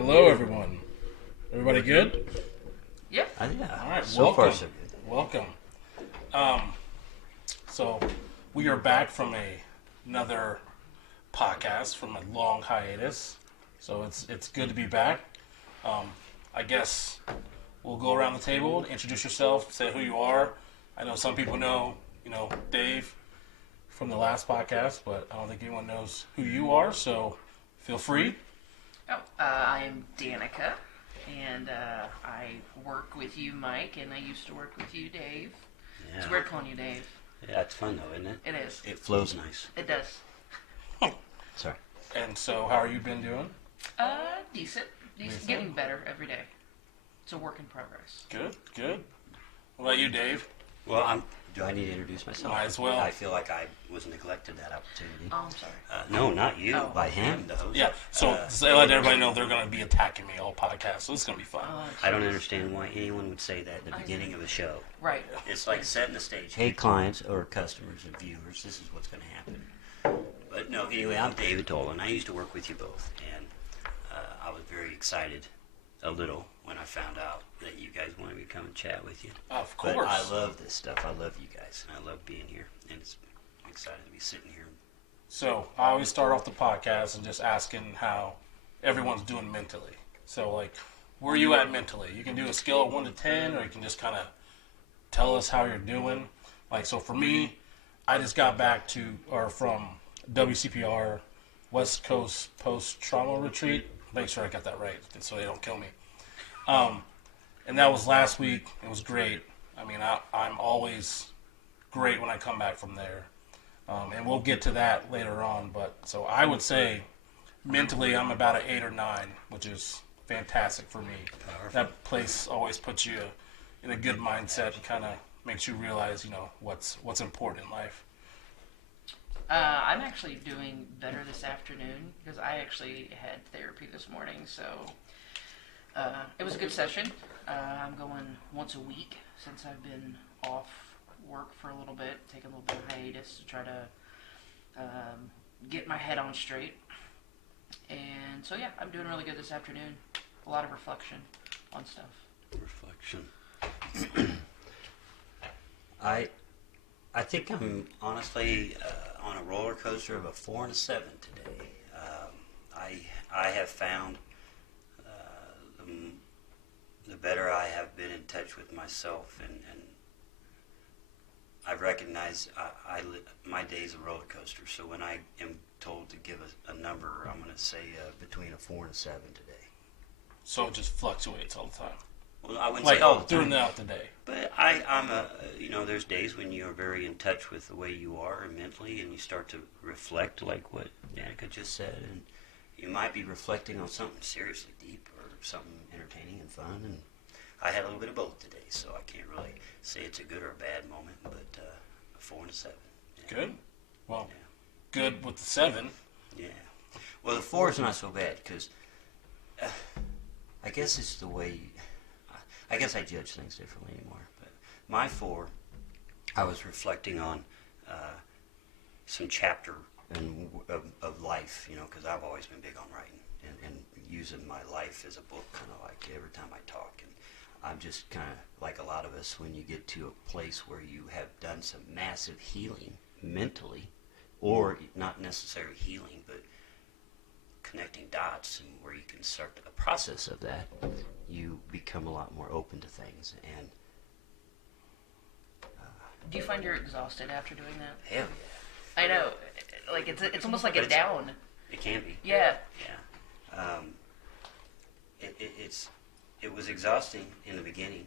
Hello, everyone. Everybody good? Yeah. Yeah. All right. So welcome. far, so good. Welcome. Um, so we are back from another podcast from a long hiatus. So it's good to be back. I guess we'll go around the table, introduce yourself, say who you are. I know some people know, Dave from the last podcast, but I don't think anyone knows who you are. So feel free. I am Danica, and I work with you, Mike, and I used to work with you, Dave. Yeah. It's weird calling you Dave. Yeah, it's fun though, isn't it? It is. It flows nice. It does. Sorry. And so, how are you been doing? Decent. Decent? Getting better every day. It's a work in progress. Good. What about you, Dave? Well, do I need to introduce myself? Might as well. I feel like I was neglected that opportunity. Oh, I'm sorry. No, not you. Oh. By him, the host. Yeah, so let everybody know they're going to be attacking me all podcast, so it's going to be fun. I don't understand why anyone would say that at the beginning of a show. Right. It's like setting the stage. Hey, clients or customers and viewers, this is what's going to happen. But no, anyway, I'm David Toland. I used to work with you both, and I was very excited a little when I found out that you guys wanted me to come and chat with you. Of course. But I love this stuff. I love you guys, and I love being here, and I'm excited to be sitting here. So I always start off the podcast and just asking how everyone's doing mentally. So, like, where are you at mentally? You can do a scale of 1 to 10, or you can just kind of tell us how you're doing. Like, so for me, I just got back from WCPR, West Coast Post-Trauma Retreat. Make sure I got that right so they don't kill me. And that was last week. It was great. I mean, I'm always great when I come back from there. And we'll get to that later on. But so I would say mentally I'm about an 8 or 9, which is fantastic for me. Powerful. That place always puts you in a good mindset and kind of makes you realize, what's important in life. I'm actually doing better this afternoon because I actually had therapy this morning, so it was a good session. I'm going once a week since I've been off work for a little bit, taking a little bit of hiatus to try to get my head on straight. And so yeah, I'm doing really good this afternoon. A lot of reflection on stuff. Reflection. I think I'm honestly on a roller coaster of a 4 and a 7 today. I have found the better I have been in touch with myself, and I recognize my day's a roller coaster. So when I am told to give a number, I'm going to say between a 4 and a 7 today. So it just fluctuates all the time. Well, I wouldn't Like, say all the time. throughout the day. But there's days when you're very in touch with the way you are mentally, and you start to reflect, like what Danica just said, and you might be reflecting on something seriously deep or something entertaining and fun. And I had a little bit of both today, so I can't really say it's a good or a bad moment, but a 4 and a 7. Yeah. Good. Well, good with the 7. Yeah. Well, the 4 is not so bad because I guess it's the way. I guess I judge things differently anymore. But my 4, I was reflecting on some chapter of life, because I've always been big on writing and using my life as a book, kind of like every time I talk. And I'm just kind of like a lot of us, when you get to a place where you have done some massive healing mentally, or not necessarily healing, but connecting dots, and where you can start the process of that, you become a lot more open to things. And Do you find you're exhausted after doing that? hell yeah. I know. Like, it's almost like a down. It can be. Yeah. Yeah. It was exhausting in the beginning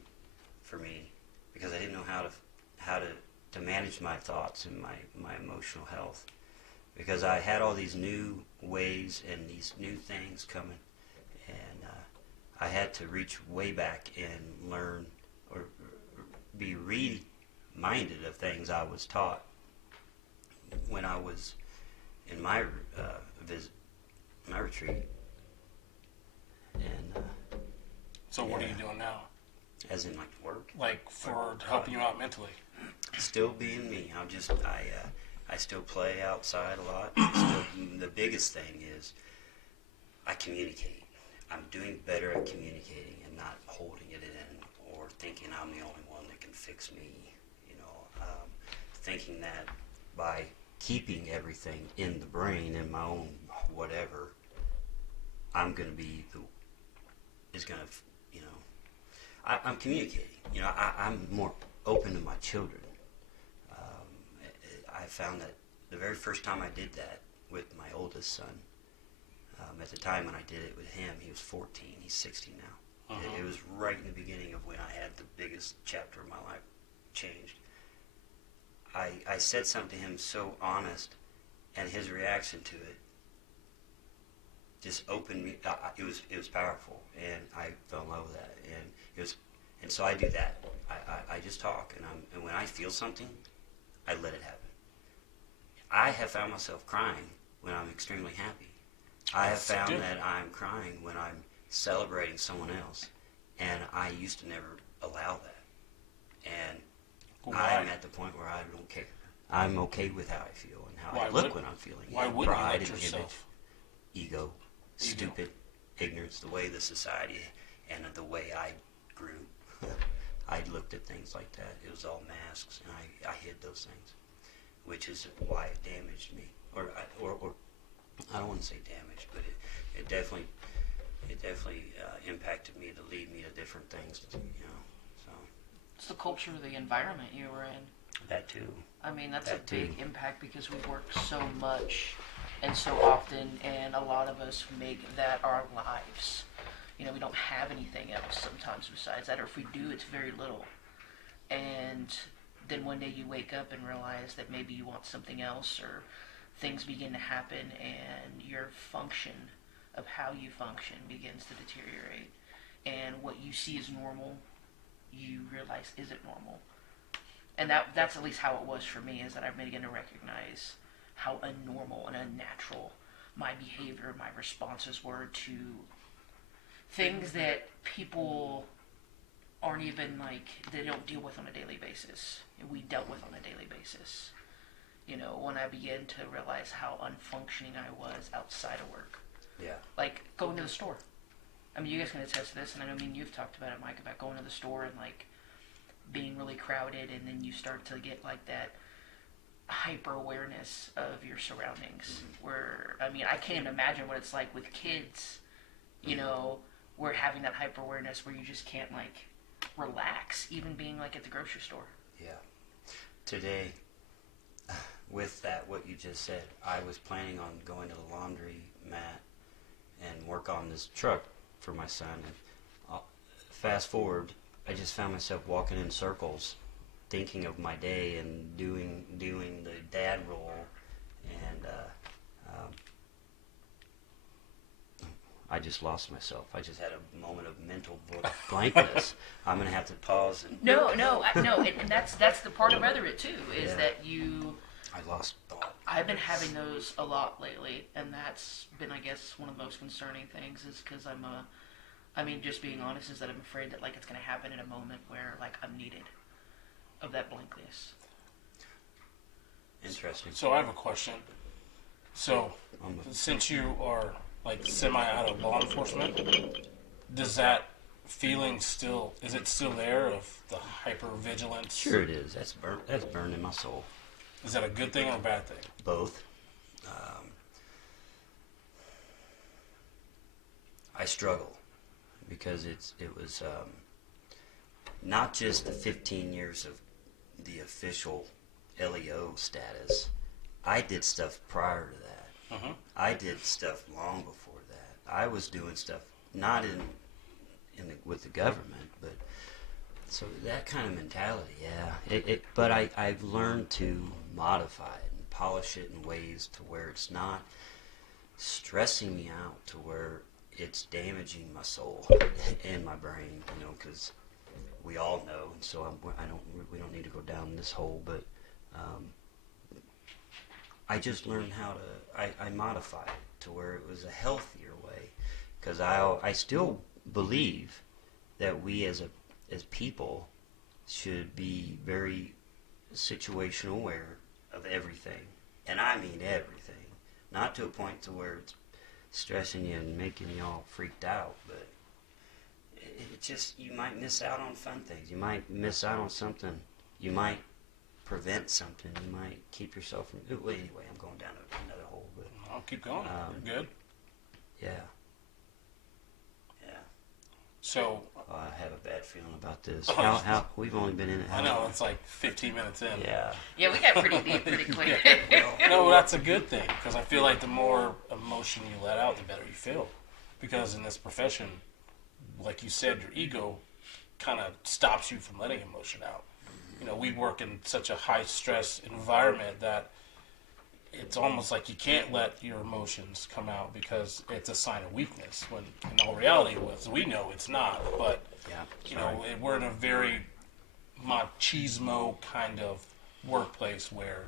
for me because I didn't know how to manage my thoughts and my emotional health, because I had all these new ways and these new things coming, and I had to reach way back and learn or be reminded of things I was taught when I was in my my retreat. And So what are you doing now? as in like work, Like, for helping you out mentally? still being me. I still play outside a lot. The biggest thing is I communicate. I'm doing better at communicating and not holding it in or thinking I'm the only one that can fix me. Thinking that by keeping everything in the brain in my own whatever, I'm going to be I'm communicating. I'm more open to my children. I found that the very first time I did that with my oldest son, at the time when I did it with him, he was 14. He's 60 now. It was right in the beginning of when I had the biggest chapter of my life changed. I said something to him so honest, and his reaction to it just opened me. It was powerful, and I fell in love with that. And so I do that. I just talk, and when I feel something, I let it happen. I have found myself crying when I'm extremely happy. I have found that I'm crying when I'm celebrating someone else, and I used to never allow that. And I'm at the point where I don't care. I'm okay with how I feel and how I look when I'm feeling. Why wouldn't you pride let and yourself? image, ego, stupid, ignorance, the way the society and the way I grew. I looked at things like that. It was all masks, and I hid those things, which is why it damaged me. Or I don't want to say damaged, but it definitely impacted me to lead me to different things. So. It's the culture of the environment you were in. That too. I mean, that's a big impact because we work so much and so often, and a lot of us make that our lives. We don't have anything else sometimes besides that, or if we do, it's very little. And then one day you wake up and realize that maybe you want something else, or things begin to happen, and your function of how you function begins to deteriorate. And what you see as normal, you realize isn't normal. And that's at least how it was for me, is that I began to recognize how unnormal and unnatural my behavior, my responses were to things that people aren't even they don't deal with on a daily basis. We dealt with on a daily basis. When I began to realize how unfunctioning I was outside of work. Yeah. Like going to the store. I mean, you guys can attest to this, and I mean, you've talked about it, Mike, about going to the store and being really crowded, and then you start to get that hyper awareness of your surroundings. Where, I mean, I can't even imagine what it's like with kids. We're having that hyper awareness where you just can't relax, even being at the grocery store. Yeah. Today, with that, what you just said, I was planning on going to the laundry mat and work on this truck for my son. And fast forward, I just found myself walking in circles, thinking of my day and doing the dad role, and I just lost myself. I just had a moment of mental blankness. I'm gonna have to pause and no, and that's the part of it too, is that I lost thought. I've been having those a lot lately, and that's been, I guess, one of the most concerning things, is because just being honest, is that I'm afraid that it's going to happen in a moment where I'm needed, of that blankness. Interesting. So I have a question. So, since you are semi out of law enforcement, does that feeling is it still there of the hypervigilance? Sure it is. That's burned in my soul. Is that a good thing or a bad thing? Both. I struggle because it was not just the 15 years of the official LEO status. I did stuff prior to that. Uh-huh. I did stuff long before that. I was doing stuff not with the government, but so that kind of mentality, yeah. But I've learned to modify it and polish it in ways to where it's not stressing me out to where it's damaging my soul and my brain, because we all know, and so we don't need to go down this hole, but I just learned how to, I modified it to where it was a healthier way, because I still believe that we as people should be very situational aware of everything, and I mean everything, not to a point to where it's stressing you and making you all freaked out, but it just, you might miss out on fun things. You might miss out on something. You might prevent something. You might keep yourself from. Well, anyway, I'm going down another hole, but I'll keep going. You're good. yeah. So I have a bad feeling about this. How we've only been in it. I know it's like 15 minutes in. Yeah. Yeah, we got pretty deep pretty quick. No, that's a good thing because I feel like the more emotion you let out, the better you feel. Because in this profession, like you said, your ego kind of stops you from letting emotion out. You know, we work in such a high stress environment that it's almost like you can't let your emotions come out because it's a sign of weakness. When in all reality, we know it's not. But you know, we're in a very machismo kind of workplace where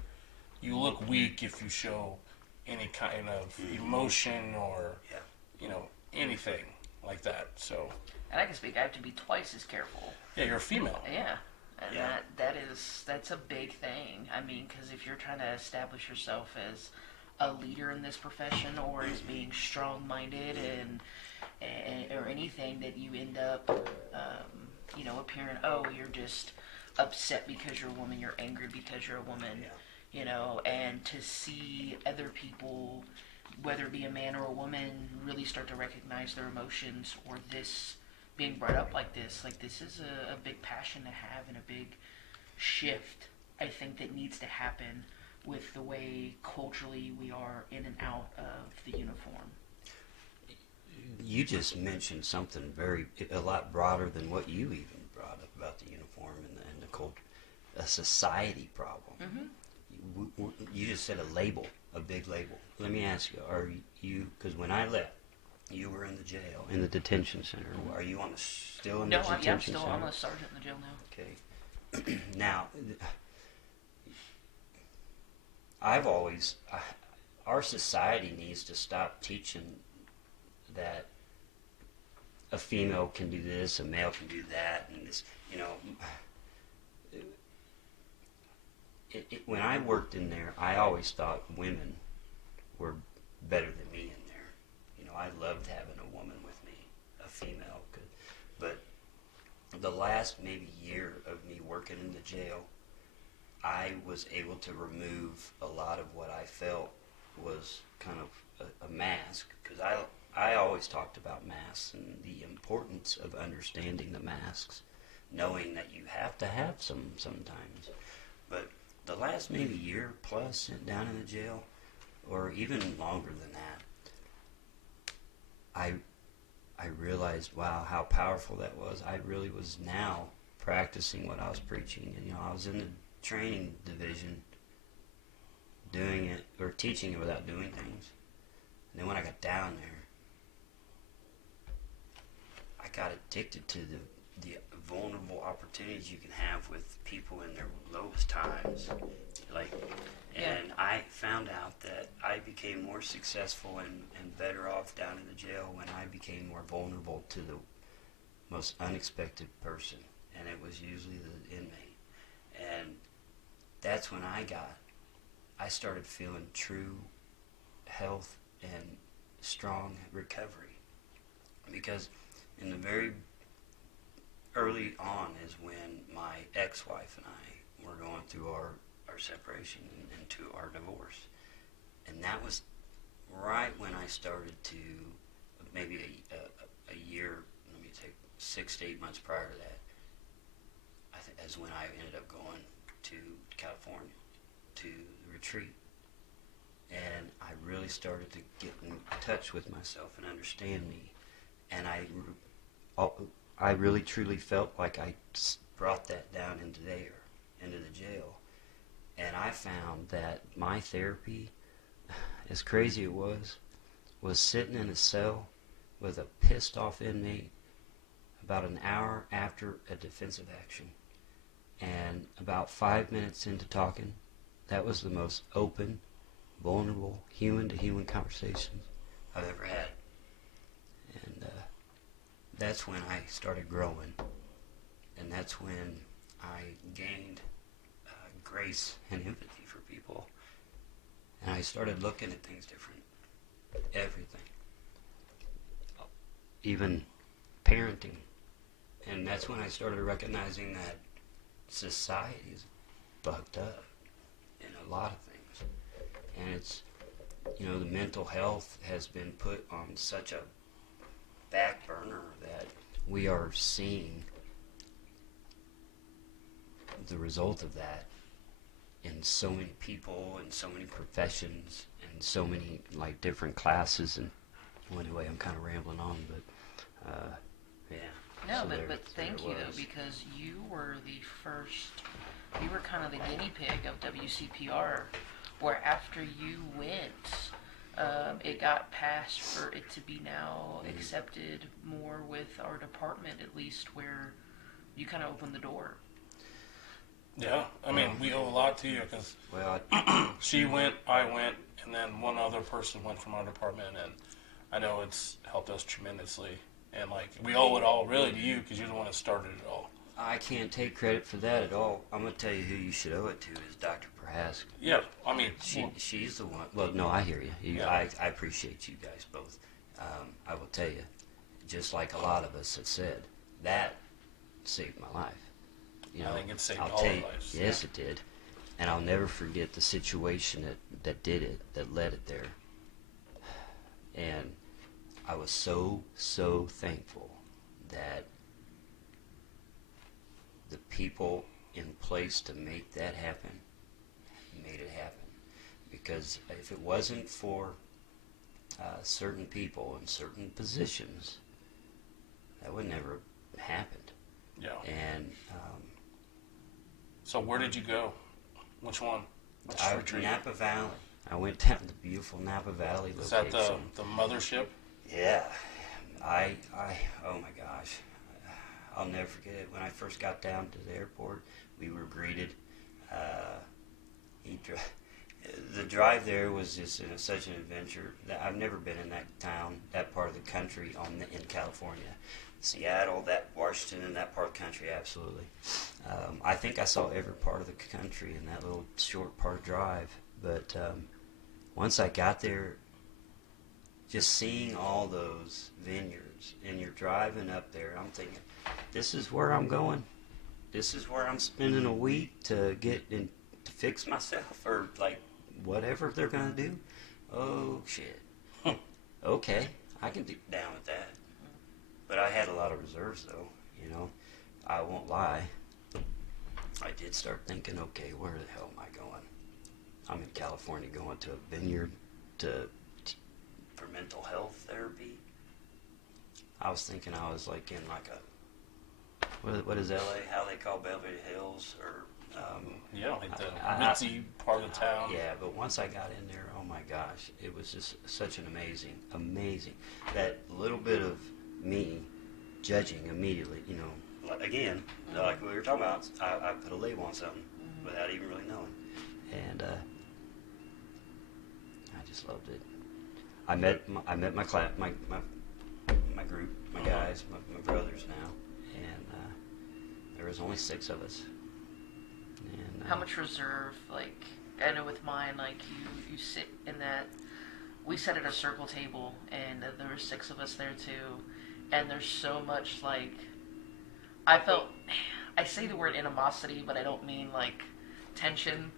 you look weak if you show any kind of emotion or you know, anything like that. So, And I can speak. I have to be twice as careful. yeah, you're a female. Yeah. And that's a big thing. I mean, because if you're trying to establish yourself as a leader in this profession or as being strong-minded and or anything, that you end up, you know, appearing, oh, you're just upset because you're a woman, you're angry because you're a woman, you know, and to see other people, whether it be a man or a woman, really start to recognize their emotions or this being brought up like this is a big passion to have and a big shift, I think, that needs to happen with the way culturally we are in and out of the uniform. You just mentioned something a lot broader than what you even brought up about the uniform and the culture, a society problem. Mm-hmm. You just said a label, a big label. Let me ask you, are you, because when I left, you were in the jail, in the detention center. Are you still in the detention center? I'm a sergeant in the jail now. Okay. Now, I've always, our society needs to stop teaching that a female can do this, a male can do that, and this, you know. When I worked in there, I always thought women were better than me in there. You know, I loved having a woman with me, a female. But the last maybe year of me working in the jail, I was able to remove a lot of what I felt was kind of a mask. Because I always talked about masks and the importance of understanding the masks, knowing that you have to have some sometimes. But the last maybe year plus down in the jail, or even longer than that, I realized, wow, how powerful that was. I really was now practicing what I was preaching. And, you know, I was in the training division doing it, or teaching it without doing things. And then when I got down there, I got addicted to the vulnerable opportunities you can have with people in their lowest times. And I found out that I became more successful and better off down in the jail when I became more vulnerable to the most unexpected person, and it was usually the inmate. And that's when I started feeling true health and strong recovery, because in the very early on is when my ex-wife and I were going through our separation and to our divorce. And that was right when I started to, maybe a year, 6 to 8 months prior to that, I think that's when I ended up going to California to the retreat. And I really started to get in touch with myself and understand me. And I really truly felt like I brought that down into the jail. And I found that my therapy, as crazy it was sitting in a cell with a pissed off inmate about an hour after a defensive action. And about 5 minutes into talking, that was the most open, vulnerable, human-to-human conversations I've ever had. And that's when I started growing. And that's when I gained grace and empathy for people. And I started looking at things different. Everything. even parenting. And that's when I started recognizing that society is fucked up in a lot of things. And it's, the mental health has been put on such a back burner that we are seeing the result of that in so many people and so many professions and so many like different classes. And well, anyway, I'm kind of rambling on, but yeah. No, So but thank you though, because you were the first. You were kind of the guinea pig of WCPR, where after you went, it got passed for it to be now accepted more with our department, at least, where you kind of opened the door. Yeah, I mean, we owe a lot to you because Well, she went, I went, and then one other person went from our department, and I know it's helped us tremendously. And like, we owe it all really to you because you're the one that started it all. I can't take credit for that at all. I'm going to tell you who you should owe it to is Dr. Prohaska. Yeah, I mean, She's the one. Well, no, I hear you. Yeah. I appreciate you guys both. I will tell you, just like a lot of us have said, that saved my life. I think it saved I'll all tell our you, lives. yes, it did. And I'll never forget the situation that did it, that led it there. And I was so thankful that the people in place to make that happen made it happen. Because if it wasn't for certain people in certain positions, that would never have happened. Yeah. And So where did you go? Which one? Which retreat? Napa Valley. I went down to the beautiful Napa Valley Is location. that the mothership? Yeah. I oh my gosh. I'll never forget it. When I first got down to the airport, we were greeted. The drive there was just such an adventure. I've never been in that town, that part of the country in California. Seattle, that Washington, and that part of the country, absolutely. I think I saw every part of the country in that little short part drive. But once I got there, just seeing all those vineyards, and you're driving up there, I'm thinking, this is where I'm going. This is where I'm spending a week to get in, to fix myself, or like whatever they're gonna do. Oh shit. Okay, I can do down with that. But I had a lot of reserves, though. I won't lie. I did start thinking, okay, where the hell am I going? I'm in California, going to a vineyard for mental health therapy. I was thinking I was like in like a what is LA? How they call Belvedere Hills or Yeah, like the ritzy part of town. Yeah, but once I got in there, oh my gosh, it was just such an amazing. That little bit of me judging immediately, again, like we were talking about, I put a label on something without even really knowing, and I just loved it. I met my class, my group, my guys, my brothers now, and there was only 6 of us. And How much reserve, like, I know with mine, like, you sit in that, we sat at a circle table, and there were 6 of us there too, and there's so much, like, I say the word animosity, but I don't mean, like, tension,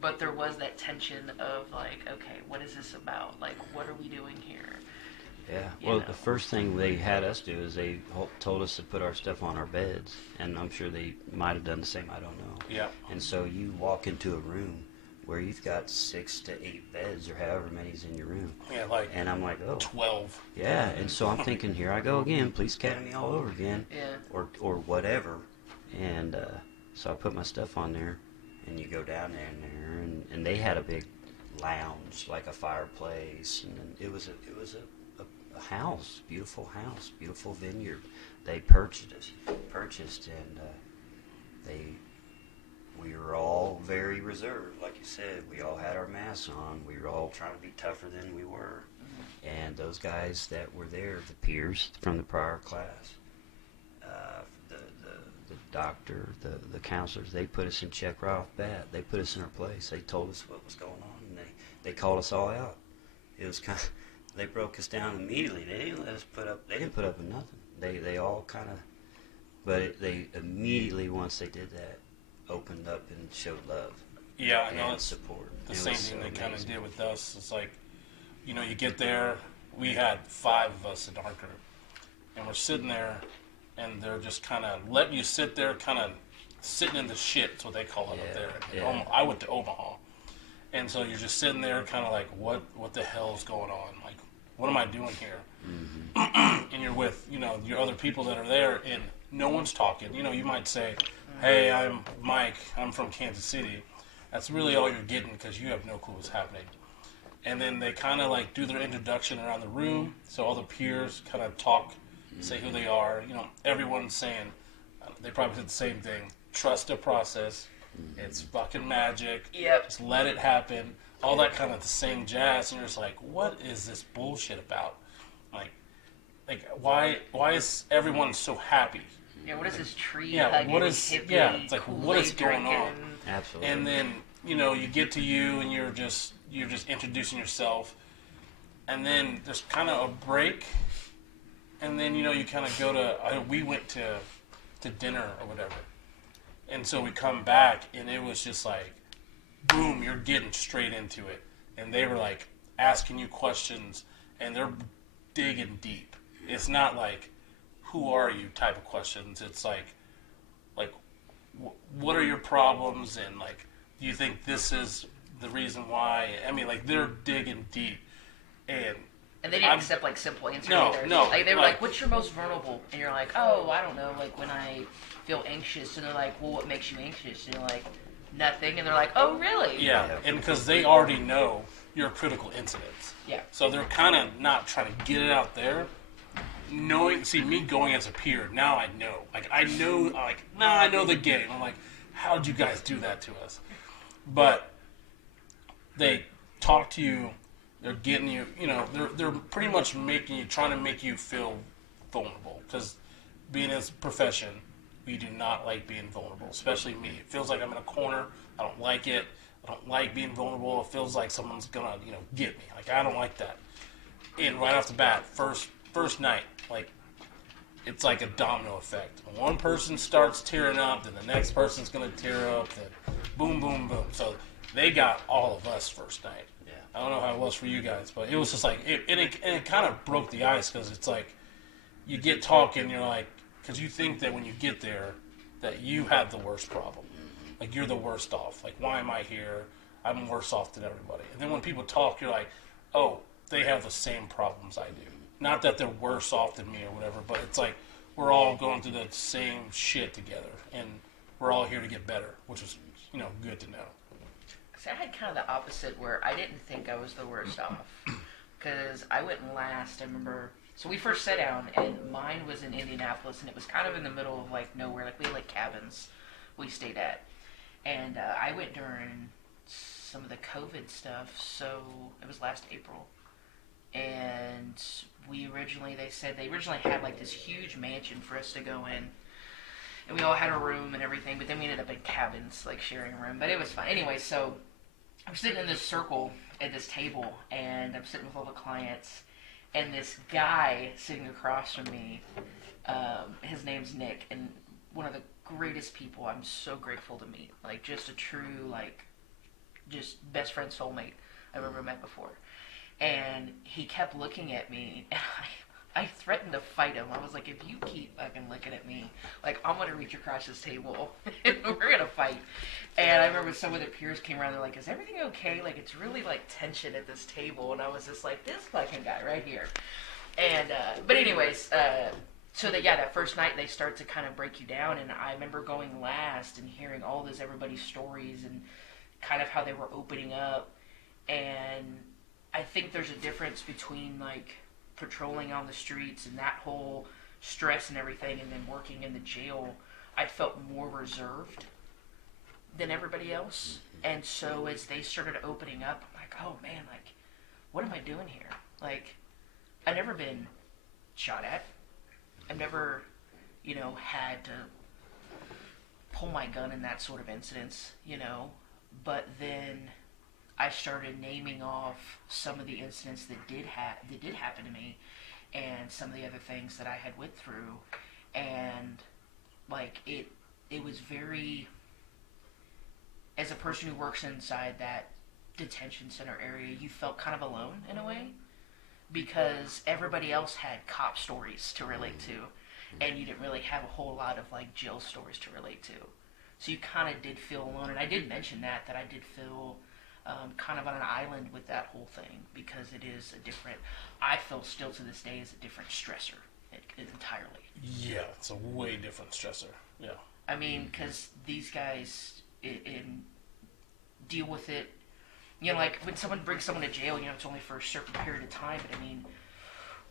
but there was that tension of, like, okay, what is this about? Like, what are we doing here? Yeah, well, the first thing they had us do is they told us to put our stuff on our beds, and I'm sure they might have done the same, I don't know. Yeah. And so you walk into a room where you've got 6 to 8 beds or however many's in your room. Yeah, like And I'm like, oh. 12. Yeah, and so I'm thinking, here I go again, police academy all over again. Yeah. Or whatever. And so I put my stuff on there, and you go down there, and they had a big lounge, like a fireplace, and it was a house, beautiful vineyard. They purchased, and we were all very reserved, like you said. We all had our masks on. We were all trying to be tougher than we were. And those guys that were there, the peers from the prior class, the doctor, the counselors, they put us in check right off the bat. They put us in our place. They told us what was going on, and they called us all out. It was kind of, they broke us down immediately. They didn't let us put up. They didn't put up with nothing. They all kind of, but they immediately, once they did that, opened up and showed love. Yeah, I know. And It's support. the It same was thing so they kind of amazing. did with us. It's like, you know, you get there. We had 5 of us in our group, and we're sitting there, and they're just kind of letting you sit there, kind of sitting in the shit. That's what they call it up Yeah, there. yeah. I went to Omaha, and so you're just sitting there, kind of like, what the hell's going on? Like, what am I doing here? Mm-hmm. And you're with, you know, your other people that are there, and no one's talking. You know, you might say, hey, I'm Mike, I'm from Kansas City. That's really all you're getting because you have no clue what's happening. And then they kind of like do their introduction around the room, so all the peers kind of talk, say who they are. You know, everyone's saying, they probably said the same thing, trust the process, it's fucking magic, Yep. just let it happen, all that kind of the same jazz, and you're just like, what is this bullshit about? Like why is everyone so happy? Yeah, what is this tree Yeah, hugging, what is- hippie, yeah, it's like, Kool-Aid what is going drinking? on? Absolutely. And then, you know, you get to you and you're just introducing yourself, and then there's kind of a break, and then, you know, you kind of go to we went to dinner or whatever, and so we come back and it was just like, boom, you're getting straight into it, and they were like asking you questions, and they're digging deep. It's not like, who are you type of questions. It's like what are your problems, and like, do you think this is the reason why? I mean, like, they're digging deep, and And they didn't accept like simple answers No, either. no, Like they were like- like, "What's your most vulnerable?" And you're like, "Oh, I don't know. Like when I feel anxious." And they're like, "Well, what makes you anxious?" And you're like, "Nothing." And they're like, "Oh, really?" yeah, and because they already know your critical incidents, Yeah. so they're kind of not trying to get it out there. Knowing, see, me going as a peer, now I know. Like, I know, like, now I know the game. I'm like, how'd you guys do that to us? But they talk to you, they're getting you, you know, they're pretty much trying to make you feel vulnerable. Because being in this profession, we do not like being vulnerable, especially me. It feels like I'm in a corner. I don't like it. I don't like being vulnerable. It feels like someone's gonna, you know, get me. Like, I don't like that. And right off the bat, first night, like, it's like a domino effect. One person starts tearing up, then the next person's gonna tear up, then boom, boom, boom. So they got all of us first night. Yeah. I don't know how it was for you guys, but it was just like, it kind of broke the ice, because it's like, you get talking, you're like, because you think that when you get there, that you have the worst problem. Like, you're the worst off. Like, why am I here? I'm worse off than everybody. And then when people talk, you're like, oh, they have the same problems I do. Not that they're worse off than me or whatever, but it's like, we're all going through the same shit together, and we're all here to get better, which is, you know, good to know. See, I had kind of the opposite where I didn't think I was the worst off. Because I went last, I remember. So we first sat down, and mine was in Indianapolis, and it was kind of in the middle of, like, nowhere. Like, we had, like, cabins we stayed at. And I went during some of the COVID stuff, so it was last April. And they said they originally had, like, this huge mansion for us to go in. And we all had a room and everything, but then we ended up in cabins, like, sharing a room. But it was fun. Anyway, so I'm sitting in this circle at this table, and I'm sitting with all the clients, and this guy sitting across from me, his name's Nick, and one of the greatest people I'm so grateful to meet. Like, just a true, like, just best friend, soulmate I've ever met before. And he kept looking at me, and I threatened to fight him. I was like, if you keep fucking looking at me, like, I'm going to reach across this table, and we're going to fight. And I remember some of the peers came around, they're like, is everything okay? Like, it's really, like, tension at this table. And I was just like, this fucking guy right here. And, but anyways, so that first night, they start to kind of break you down. And I remember going last and hearing all this, everybody's stories and kind of how they were opening up. And I think there's a difference between, like, patrolling on the streets and that whole stress and everything, and then working in the jail. I felt more reserved than everybody else. And so as they started opening up, I'm like, oh man, like, what am I doing here? Like, I've never been shot at. I've never, you know, had to pull my gun in that sort of incidents, you know. But then I started naming off some of the incidents that did happen to me, and some of the other things that I had went through, and like it was very, as a person who works inside that detention center area, you felt kind of alone in a way, because everybody else had cop stories to relate to, and you didn't really have a whole lot of like jail stories to relate to. So you kind of did feel alone, and I did mention that I did feel kind of on an island with that whole thing, because it is a different, I feel still to this day, is a different stressor entirely. Yeah, it's a way different stressor. Yeah. I mean, because these guys deal with it. You know, like when someone brings someone to jail, you know, it's only for a certain period of time. But I mean,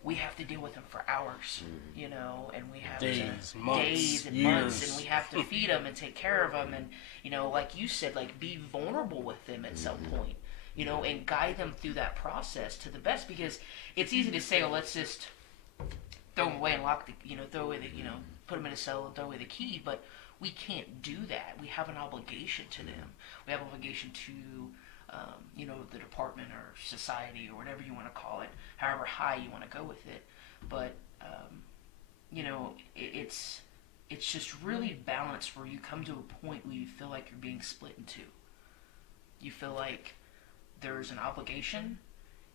we have to deal with them for hours, you know, and we have days, months, years. months, and we have to feed them and take care of them, and you know, like you said, like be vulnerable with them at some point, you know, and guide them through that process to the best. Because it's easy to say, oh, let's just throw them away and lock the, you know, throw away the, you know, put them in a cell and throw away the key, but we can't do that. We have an obligation to them. We have an obligation to, you know, the department or society or whatever you want to call it, however high you want to go with it. But, you know, it's just really balanced, where you come to a point where you feel like you're being split in two. You feel like there's an obligation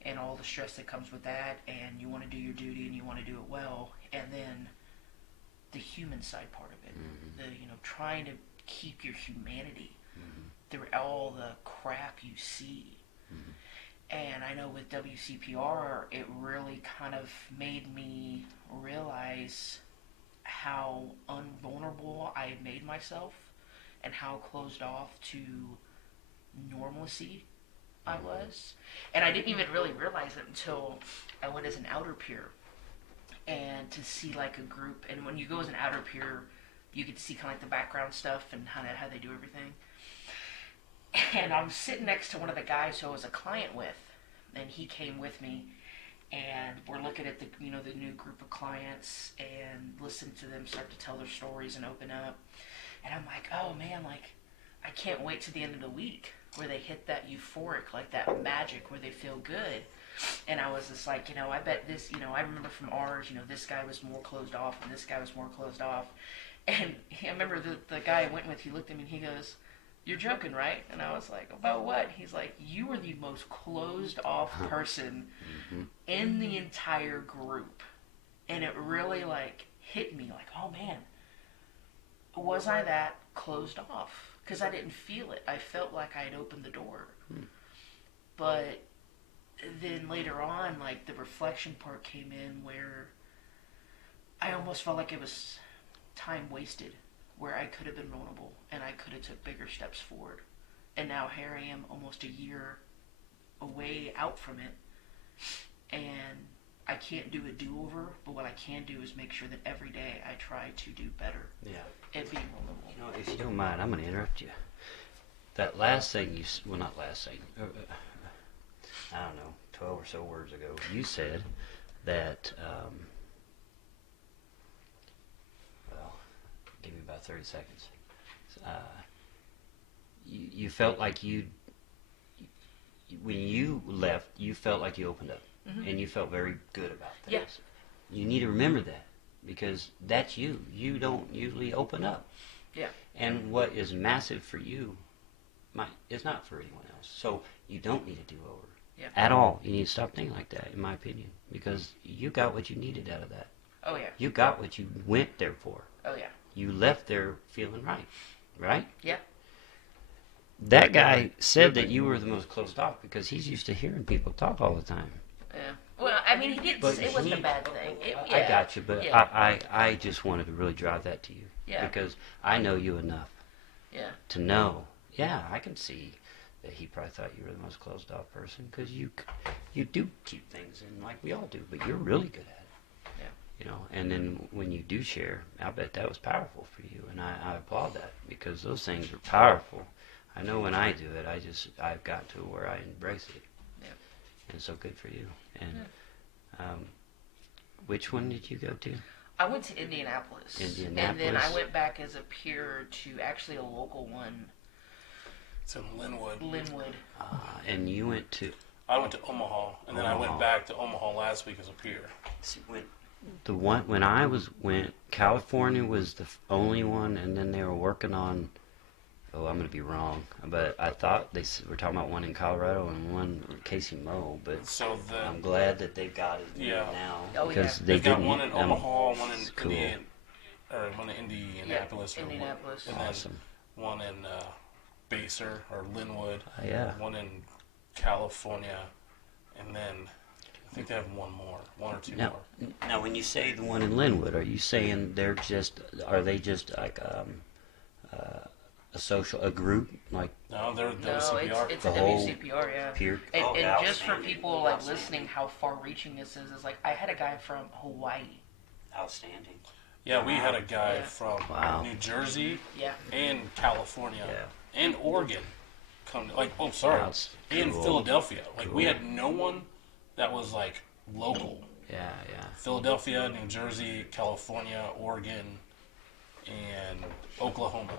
and all the stress that comes with that, and you want to do your duty and you want to do it well, and then the human side part of it, the, you know, trying to keep your humanity through all the crap you see. And I know with WCPR, it really kind of made me realize how unvulnerable I had made myself, and how closed off to normalcy I was. And I didn't even really realize it until I went as an outer peer, and to see like a group, and when you go as an outer peer, you get to see kind of like the background stuff and how they do everything. And I'm sitting next to one of the guys who I was a client with, and he came with me, and we're looking at the, you know, the new group of clients and listening to them start to tell their stories and open up. And I'm like, oh man, like I can't wait to the end of the week where they hit that euphoric, like that magic where they feel good. And I was just like, you know, I bet this, you know, I remember from ours, you know, this guy was more closed off and this guy was more closed off. And I remember the guy I went with, he looked at me and he goes, "You're joking, right?" And I was like, "About what?" He's like, "You were the most closed off person in the entire group." And it really like hit me like, oh man, was I that closed off? Because I didn't feel it. I felt like I had opened the door. But then later on, like the reflection part came in, where I almost felt like it was time wasted, where I could have been vulnerable and I could have took bigger steps forward. And now here I am, almost a year away out from it, and I can't do a do-over, but what I can do is make sure that every day I try to do better. Yeah. At being vulnerable. You know, if you don't mind, I'm going to interrupt you. That last thing well, not last thing, I don't know, 12 or so words ago, you said that, well, give me about 30 seconds. You felt like when you left, you felt like you opened up, and you felt very good about things. Yes. You need to remember that, because that's you. You don't usually open up. Yeah. And what is massive for you is not for anyone else. So you don't need a do-over at all. You need to stop thinking like that, in my opinion, because you got what you needed out of that. Oh, yeah. You got what you went there for. Oh, yeah. You left there feeling right, right? Yeah. That guy said that you were the most closed off because he's used to hearing people talk all the time. Yeah. Well, I mean, he didn't. But it wasn't a bad thing. I got you, but yeah. I just wanted to really drive that to you. Yeah. Because I know you enough to know, I can see that he probably thought you were the most closed off person, because you do keep things in like we all do, but you're really good at it. Yeah. You know, and then when you do share, I bet that was powerful for you, and I applaud that, because those things are powerful. I know when I do it, I've got to where I embrace it. Yeah. And so good for you. And which one did you go to? I went to Indianapolis. And then I went back as a peer to actually a local one It's in Linwood. Linwood. And you went to I went to Omaha, and then I went Omaha. back to Omaha last week as a peer. see, when I went California was the only one, and then they were working on. Oh, I'm gonna be wrong, but I thought they were talking about one in Colorado and one in Casey Mo. But So I'm glad that they've got it Yeah. now Oh, yeah. because they they've got didn't. one in Omaha, one in cool. one in Indianapolis, Yeah, Indianapolis. and then Awesome. one in Baser or Linwood, Yeah. one in California, and then I think they have one or two Now, more. now, when you say the one in Linwood, are you saying are they just like a group like No, they're No, WCPR. it's The a whole WCPR, yeah. peer? And, Oh, and just for outstanding. people like listening, how far-reaching this is like I had a guy from Hawaii. Outstanding. Yeah, we had a guy Yeah. from Wow. New Jersey Yeah. and California Yeah. and Oregon and That's cool. Philadelphia. Like we Cool. had no one that was like local. Yeah, yeah. Philadelphia, New Jersey, California, Oregon, and Oklahoma.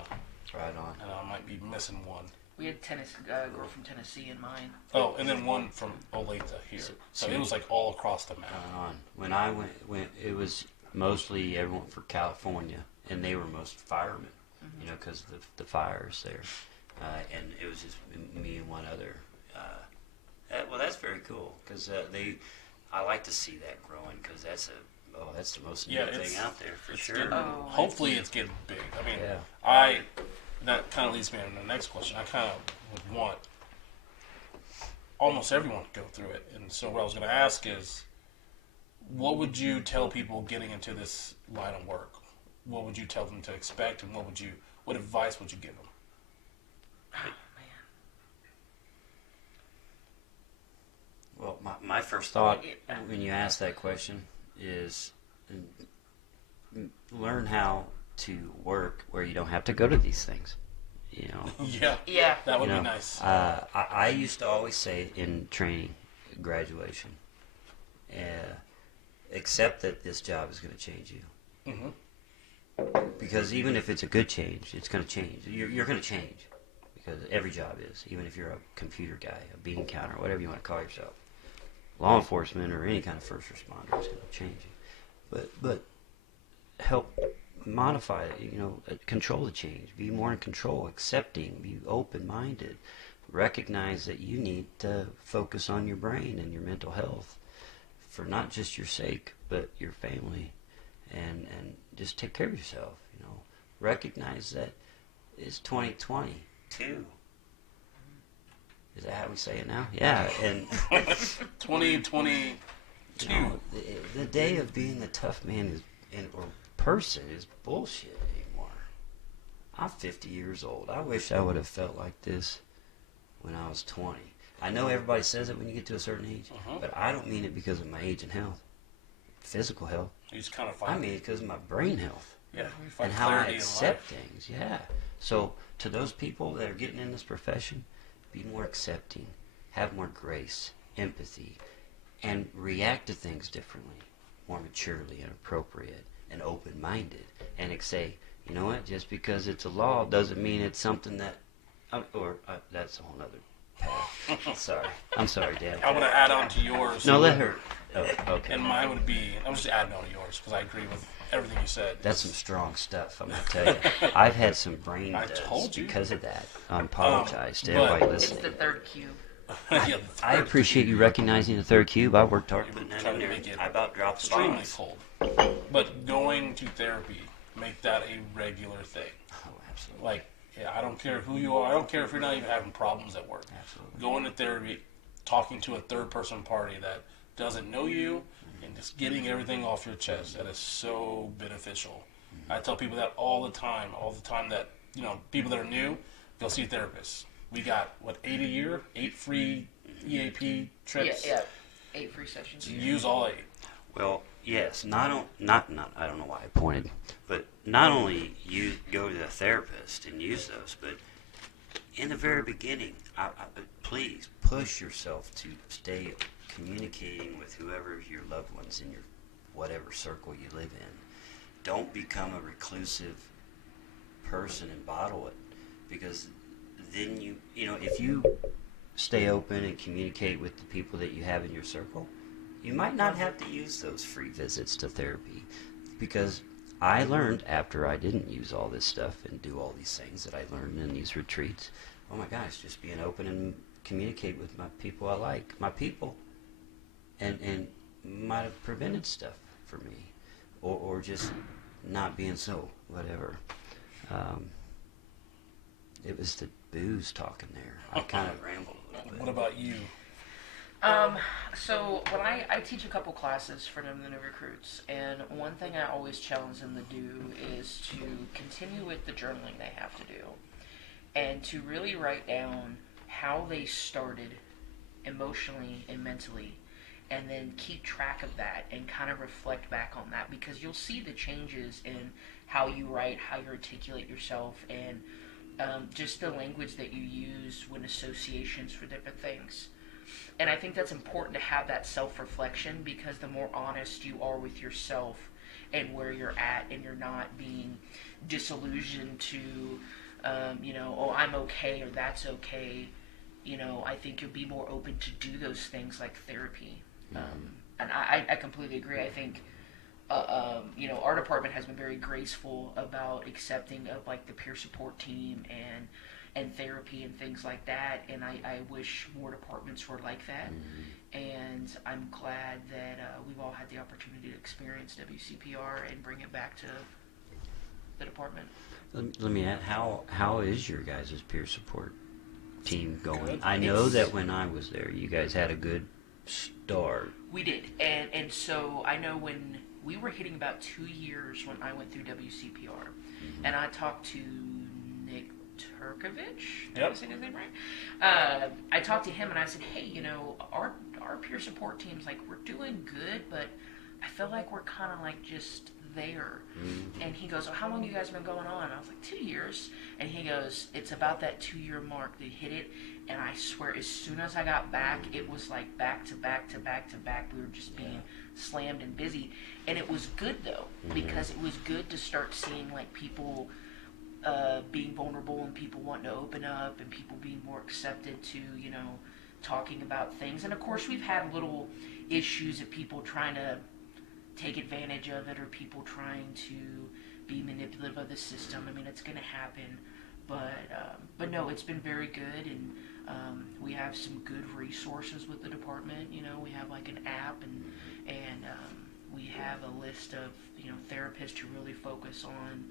Right on. And I might be missing one. We had a girl from Tennessee in mine. Oh, and then one from Olathe here. So it was like all across the map. Right on. When I went, it was mostly everyone for California, and they were most firemen, you know, because the fires there, and it was just me and one other. Well, that's very cool because I like to see that growing because that's the most new Yeah, thing out there for It's sure. getting- Oh, hopefully it's getting big. I mean, Yeah. that kind of leads me to the next question. I kind of would want almost everyone to go through it. And so what I was going to ask is, what would you tell people getting into this line of work? What would you tell them to expect, and what advice would you give them? Oh, man. Well, my first thought when you ask that question is learn how to work where you don't have to go to these things. You know, Yeah. That would You be know, nice. I used to always say in training, graduation, accept that this job is going to change you. Mhm. Because even if it's a good change, it's going to change. You're going to change because every job is. Even if you're a computer guy, a bean counter, whatever you want to call yourself, law enforcement or any kind of first responder is going to change you. But help modify it, you know, control the change, be more in control, accepting, be open-minded, recognize that you need to focus on your brain and your mental health for not just your sake, but your family, and just take care of yourself, you know, recognize that it's 2022. Is that how we say it now? Yeah, and 2022. you know, the day of being the tough man or person is bullshit anymore. I'm 50 years old. I wish I would have felt like this when I was 20. I know everybody says it when you get to a certain age, but I don't mean it because of my age and health, physical health. You just kind of I find mean it because of my brain health you find and how I clarity in accept life. things. Yeah. So to those people that are getting in this profession, be more accepting, have more grace, empathy, and react to things differently, more maturely and appropriate and open-minded, and say, you know what, just because it's a law doesn't mean it's something that, that's a whole other path. Sorry. I'm sorry, Dad. I want to add on to yours. No, let her. Oh, okay. And mine would be, I'm just adding on to yours because I agree with everything you said. That's some strong stuff, I'm going to tell you. I've had some brain I duds told you. because of that. I apologize to but- everybody It's listening. the third cube. Yeah, I appreciate you recognizing the third cube. I worked hard putting that Trying in to there. make it I about dropped the extremely bombs. cold. But going to therapy, make that a regular thing. Oh, absolutely. Like, yeah, I don't care who you are. I don't care if you're not even having problems at work. Absolutely. Going to therapy, talking to a third-person party that doesn't know you, and just getting everything off your chest. That is so beneficial. I tell people that all the time that, you know, people that are new, go see therapists. We got, 8 a year? 8 free EAP trips? Yeah. 8 free sessions. Use all 8. Well, yes, not I don't know why I pointed, but not only you go to the therapist and use those, but in the very beginning, please push yourself to stay communicating with whoever your loved ones in your whatever circle you live in. Don't become a reclusive person and bottle it, because then if you stay open and communicate with the people that you have in your circle, you might not have to use those free visits to therapy. Because I learned after I didn't use all this stuff and do all these things that I learned in these retreats, oh my gosh, just being open and communicate with my people I like, my people, and might have prevented stuff for me, or just not being so whatever. It was the booze talking there. I kind of rambled a little bit. What about you? So when I teach a couple classes for them, the new recruits, and one thing I always challenge them to do is to continue with the journaling they have to do, and to really write down how they started emotionally and mentally, and then keep track of that and kind of reflect back on that, because you'll see the changes in how you write, how you articulate yourself, and just the language that you use when associations for different things. And I think that's important to have that self-reflection, because the more honest you are with yourself and where you're at, and you're not being disillusioned to, oh, I'm okay or that's okay, I think you'll be more open to do those things like therapy. And I completely agree. I think, our department has been very graceful about accepting of like the peer support team and therapy and things like that, and I wish more departments were like that. And I'm glad that we've all had the opportunity to experience WCPR and bring it back to the department. Let me ask, how is your guys' peer support team going? Good. I know that when I was there, you guys had a good start. We did, and so I know when we were hitting about 2 years when I went through WCPR, and I talked to Nick Turkovich, did I say his name right? I talked to him and I said, hey, our peer support team's like, we're doing good, but I feel like we're kind of like just there. And he goes, well, how long you guys been going on? I was like, 2 years. And he goes, it's about that 2-year mark. They hit it, and I swear, as soon as I got back, it was like back to back to back to back. We were just being slammed and busy. And it was good, though, because it was good to start seeing like people being vulnerable, and people wanting to open up, and people being more accepted to, talking about things. And of course, we've had little issues of people trying to take advantage of it, or people trying to be manipulative of the system. I mean, it's going to happen, but no, it's been very good, and we have some good resources with the department. We have like an app, and we have a list of therapists to really focus on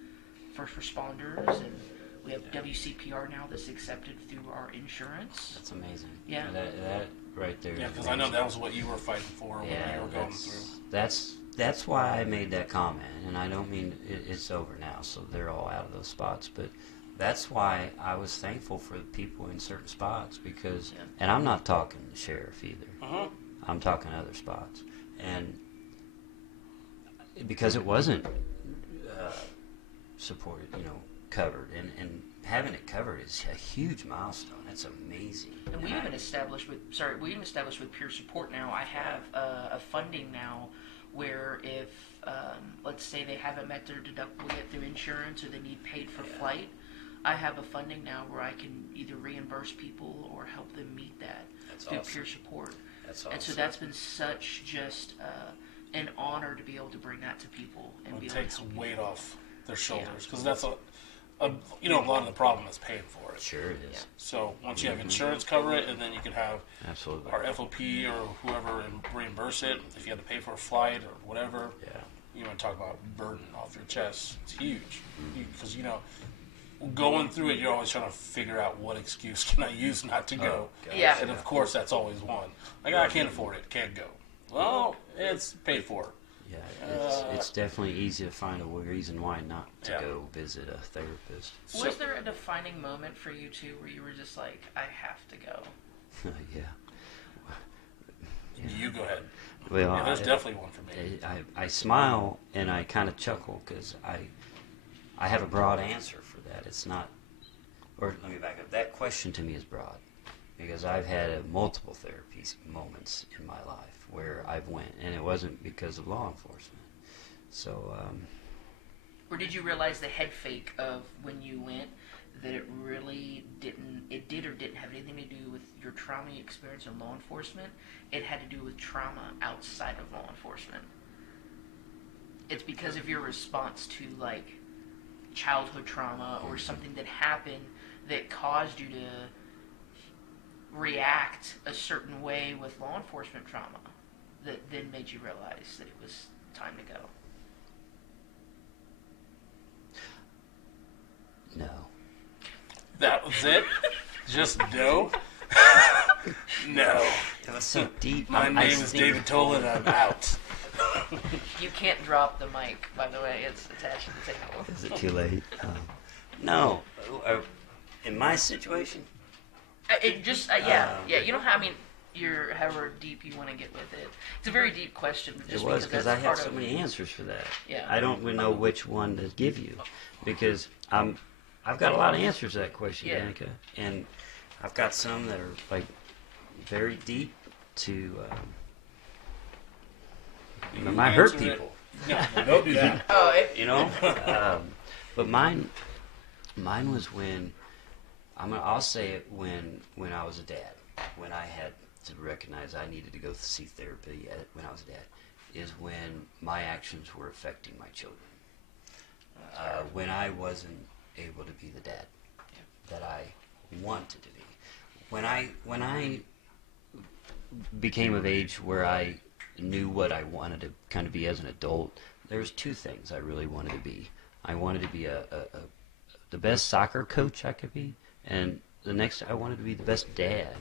first responders, and we have WCPR now that's accepted through our insurance. That's amazing. Yeah. That right there. Yeah, because I know that was what you were fighting for when you were going through. That's why I made that comment, and I don't mean it's over now, so they're all out of those spots, but that's why I was thankful for the people in certain spots, because, and I'm not talking the sheriff either. I'm talking other spots, and because it wasn't supported, covered, and having it covered is a huge milestone. That's amazing. And we even established with peer support now. I have a funding now where if let's say they haven't met their deductible yet through insurance, or they need paid for flight, I have a funding now where I can either reimburse people or help them meet that through peer support. That's awesome. And so that's been such just an honor to be able to bring that to people, and be It able takes to help weight people. off their shoulders, because that's a lot of the problem is paying for it. Sure it is. So once you have insurance cover it, and then you can have Absolutely. our FOP or whoever reimburse it. If you had to pay for a flight or whatever, you want to talk about burden off your chest. It's huge, because going through it, you're always trying to figure out what excuse can I use not to go. Yeah. And of course, that's always one. Like, I can't afford it, can't go. Well, it's paid for. Yeah, it's definitely easy to find a reason why not to go visit a therapist. Was there a defining moment for you two where you were just like, I have to go? Yeah. You go ahead. Well, there's definitely one for me. I smile and I kind of chuckle, because I have a broad answer for that. It's not, or let me back up. That question to me is broad, because I've had multiple therapy moments in my life where I've went, and it wasn't because of law enforcement. So, Or did you realize the head fake of when you went that it really didn't, it did or didn't have anything to do with your trauma you experienced in law enforcement. It had to do with trauma outside of law enforcement. It's because of your response to, like, childhood trauma or something that happened that caused you to react a certain way with law enforcement trauma that then made you realize that it was time to go. No. That was it? Just no? No. It was so deep. My name is David Toland. I'm out. You can't drop the mic, by the way. It's attached to the table. Is it too late? No. In my situation, It just, yeah. You don't have, I mean, you're however deep you want to get with it. It's a very deep question. Just it was because I that's have part so of- many answers for that. Yeah. I don't really know which one to give you because I've got a lot of answers to that question, Yeah. Danica, and I've got some that are like very deep to. It might hurt Answer it. people. No, don't do that. Oh, You know, but mine was when I'll say it when I was a dad, when I had to recognize I needed to go see therapy when I was a dad, is when my actions were affecting my children. When I wasn't able to be the dad that I wanted to be. When I became of age where I knew what I wanted to kind of be as an adult, there was two things I really wanted to be. I wanted to be the best soccer coach I could be, and the next I wanted to be the best dad.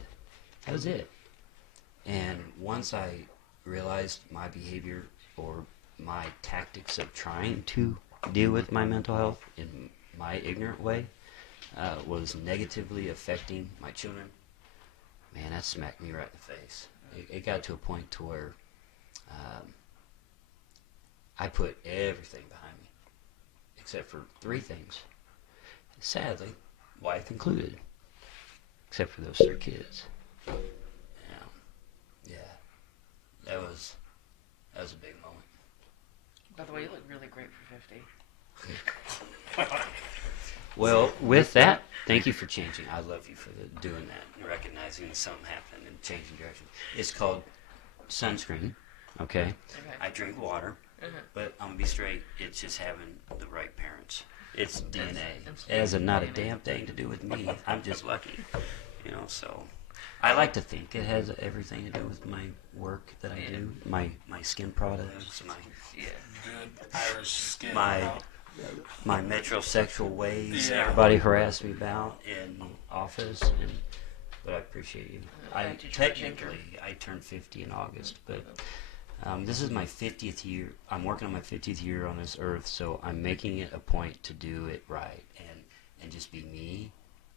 That was it. And once I realized my behavior or my tactics of trying to deal with my mental health in my ignorant way was negatively affecting my children, man, that smacked me right in the face. It got to a point to where I put everything behind me, except for three things. Sadly, wife included, except for those three kids. Yeah, that was a big moment. by the way, you look really great for 50. Well, with that, thank you for changing. I love you for doing that and recognizing that something happened and changing direction. It's called sunscreen, okay? Okay. I drink water, but I'm going to be straight. It's just having the right parents. It's DNA. It has not a damn thing to do with me. I'm just lucky, so... I like to think it has everything to do with my work that I do, my skin products, Yeah. Good Irish skin. my metrosexual ways Yeah. everybody harassed me about in office, but I appreciate you. Thank you, George Technically, I turned 50 in August, but this is my 50th year. I'm working on my 50th year on this earth, so I'm making it a point to do it right and just be me,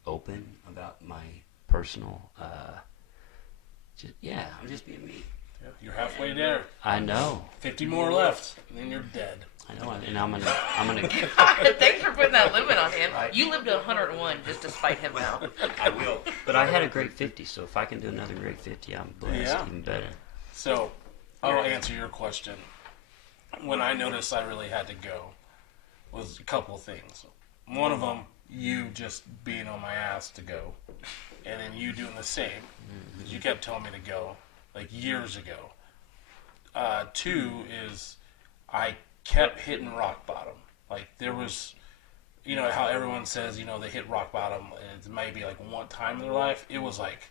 open about my personal. I'm just being me. Yeah, you're halfway there. I know. 50 more left, and then you're dead. I know, and I'm gonna. Thanks for putting that limit on him. You lived to 101 just to spite him now. I will. But I had a great 50, so if I can do another great 50, I'm blessed, Yeah. even better. So, I'll answer your question. When I noticed I really had to go, was a couple of things. One of them, you just being on my ass to go, and then you doing the same, because you kept telling me to go, like years ago. Two is, I kept hitting rock bottom. Like, there was, how everyone says, they hit rock bottom, and it might be like one time in their life. It was like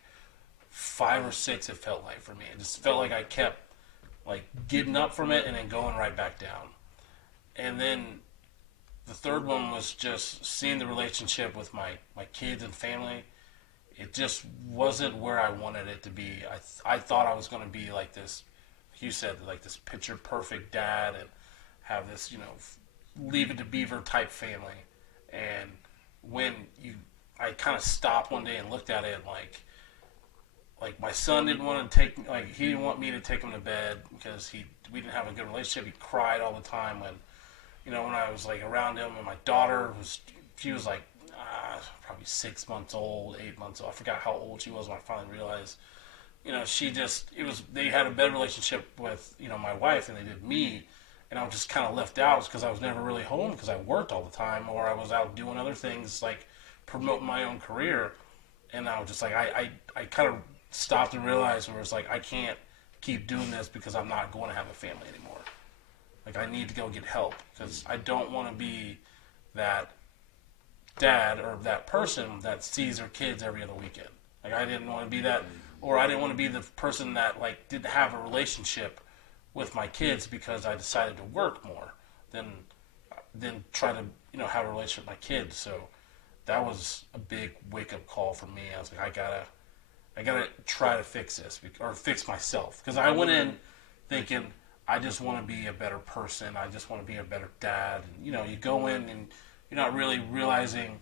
5 or 6, it felt like for me. It just felt like I kept, like, getting up from it and then going right back down. And then the third one was just seeing the relationship with my kids and family. It just wasn't where I wanted it to be. I thought I was going to be like this, you said, like this picture perfect dad and have this, leave it to beaver type family. And when I kind of stopped one day and looked at it like my son didn't want to he didn't want me to take him to bed because we didn't have a good relationship. He cried all the time when I was like around him, and my daughter she was like probably 6 months old, 8 months old. I forgot how old she was when I finally realized. They had a better relationship with my wife than they did me, and I was just kind of left out because I was never really home because I worked all the time or I was out doing other things like promote my own career. And I was just like, I kind of stopped and realized where it's like, I can't keep doing this because I'm not going to have a family anymore. Like, I need to go get help because I don't want to be that dad or that person that sees their kids every other weekend. Like, I didn't want to be that, or I didn't want to be the person that, like, didn't have a relationship with my kids because I decided to work more than try to, have a relationship with my kids. So that was a big wake-up call for me. I was like, I gotta try to fix this, or fix myself. Because I went in thinking, I just want to be a better person. I just want to be a better dad. And, you go in and you're not really realizing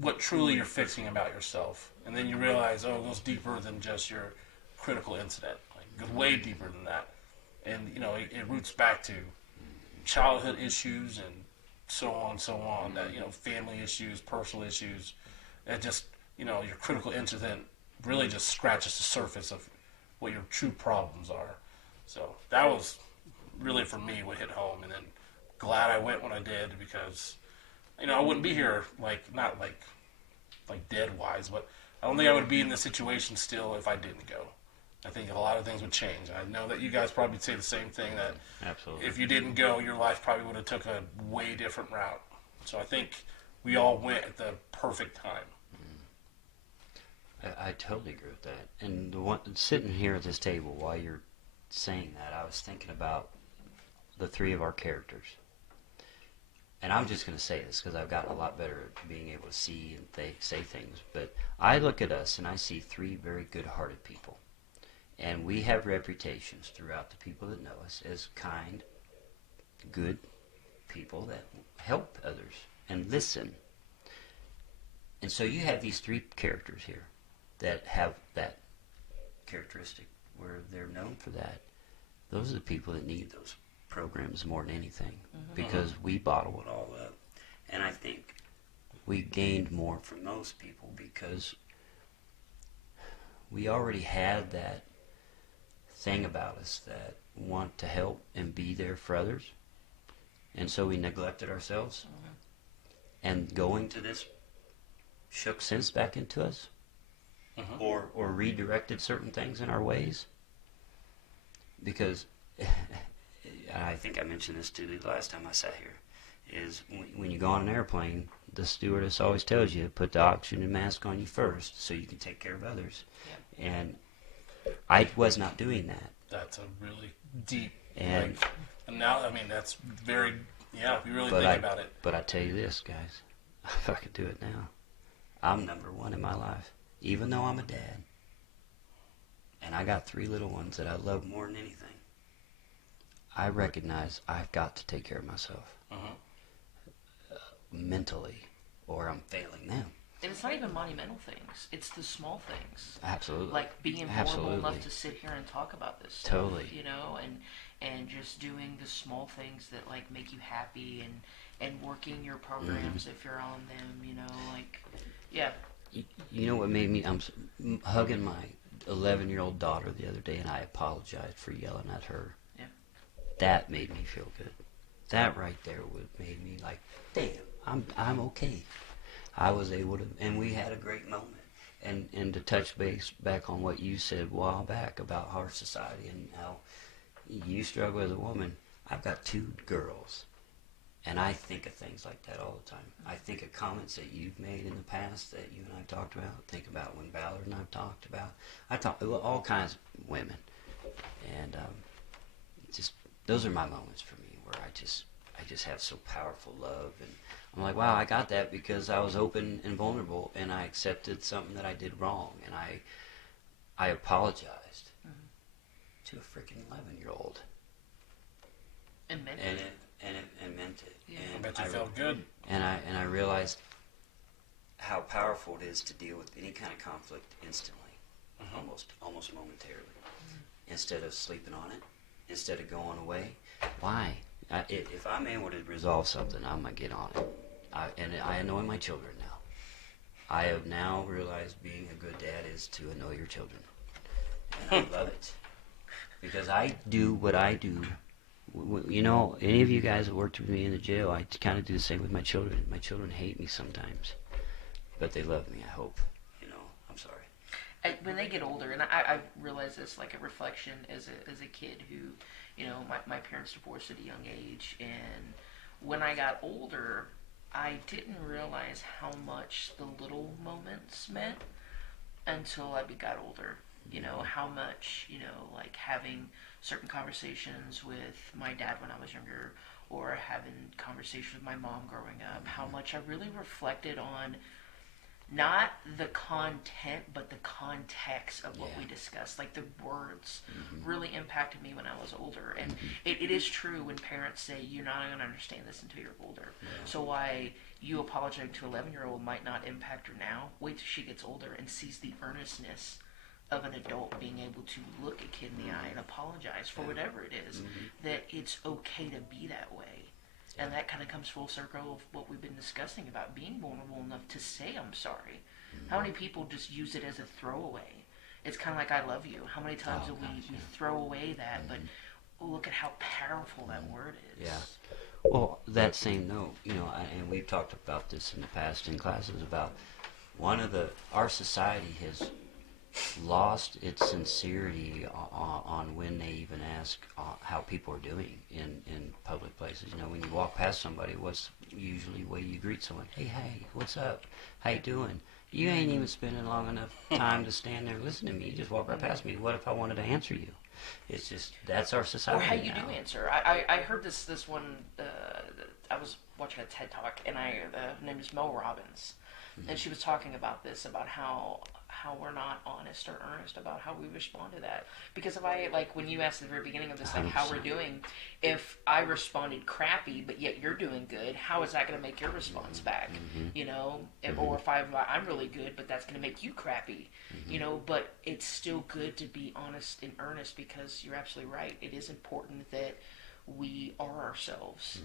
what truly you're fixing about yourself. And then you realize, it goes deeper than just your critical incident. Like, it goes way deeper than that. And, it roots back to childhood issues and so on, that, family issues, personal issues. And just, your critical incident really just scratches the surface of what your true problems are. So that was really, for me, what hit home. And then glad I went when I did, because, I wouldn't be here, not dead wise, but I don't think I would be in this situation still if I didn't go. I think a lot of things would change. I know that you guys probably say the same thing, that Absolutely. if you didn't go, your life probably would have took a way different route. So I think we all went at the perfect time. I totally agree with that. And sitting here at this table while you're saying that, I was thinking about the three of our characters. And I'm just going to say this because I've gotten a lot better at being able to see and say things. But I look at us and I see three very good-hearted people. And we have reputations throughout the people that know us as kind, good people that help others and listen. And so you have these three characters here that have that characteristic where they're known for that. Those are the people that need those programs more than anything, because we bottle it all up. And I think we gained more from those people because we already had that thing about us that want to help and be there for others. And so we neglected ourselves. And going to this shook sense back into us, or redirected certain things in our ways. Because I think I mentioned this to you the last time I sat here, is when you go on an airplane, the stewardess always tells you, put the oxygen mask on you first so you can take care of others. Yeah. And I was not doing that. That's a really deep, and now, that's very, if you really think about it. But I tell you this, guys, if I could do it now, I'm number one in my life, even though I'm a dad. And I got three little ones that I love more than anything. I recognize I've got to take care of myself mentally, or I'm failing them. And it's not even monumental things. It's the small things. Absolutely. Like being vulnerable enough to sit here and talk about this stuff. Totally. And just doing the small things that, like, make you happy, and working your programs if you're on them, yeah. You know what made me, I'm hugging my 11-year-old daughter the other day, and I apologized for yelling at her. Yeah. That made me feel good. That right there made me like, damn, I'm okay. I was able to, and we had a great moment. And to touch base back on what you said a while back about our society and how you struggle as a woman. I've got 2 girls, and I think of things like that all the time. I think of comments that you've made in the past that you and I talked about. Think about when Ballard and I've talked about. I talk with all kinds of women, and just those are my moments for me where I just have so powerful love, and I'm like, wow, I got that because I was open and vulnerable, and I accepted something that I did wrong, and I apologized to a freaking 11-year-old. And meant it. And meant it. Yeah. And I bet you felt good. And I realized how powerful it is to deal with any kind of conflict instantly, almost momentarily, instead of sleeping on it, instead of going away. Why? If I'm able to resolve something, I'm going to get on it. And I annoy my children now. I have now realized being a good dad is to annoy your children. And I love it. Because I do what I do. You know, any of you guys that worked with me in the jail, I kind of do the same with my children. My children hate me sometimes. but they love me, I hope. I'm sorry. When they get older, and I realize this like a reflection as a kid who, my parents divorced at a young age, and when I got older, I didn't realize how much the little moments meant until I got older. How much, like having certain conversations with my dad when I was younger, or having conversations with my mom growing up, how much I really reflected on not the content, but the context of what we discussed. Like the words really impacted me when I was older. And it is true when parents say, you're not going to understand this until you're older. Yeah. So why you apologizing to an 11-year-old might not impact her now, wait till she gets older and sees the earnestness of an adult being able to look a kid in the eye and apologize for whatever it is, that it's okay to be that way. And that kind of comes full circle of what we've been discussing about being vulnerable enough to say I'm sorry. How many people just use it as a throwaway? It's kind of like I love you. How many times do we throw away that? But look at how powerful that word is. Yeah. Well, that same note, and we've talked about this in the past in classes about our society has lost its sincerity on when they even ask how people are doing in public places. When you walk past somebody, what's usually the way you greet someone? Hey, what's up? How you doing? You ain't even spending long enough time to stand there and listen to me. You just walk right past me. What if I wanted to answer you? It's just, that's our society. Or how you now. do answer. I heard this one, I was watching a TED Talk, and her name is Mel Robbins. And she was talking about this, about how we're not honest or earnest about how we respond to that. Because if I, like when you asked at the very beginning of this, like how we're doing, if I responded crappy, but yet you're doing good, how is that going to make your response back? Or if I'm really good, but that's going to make you crappy, but it's still good to be honest and earnest, because you're absolutely right. It is important that we are ourselves.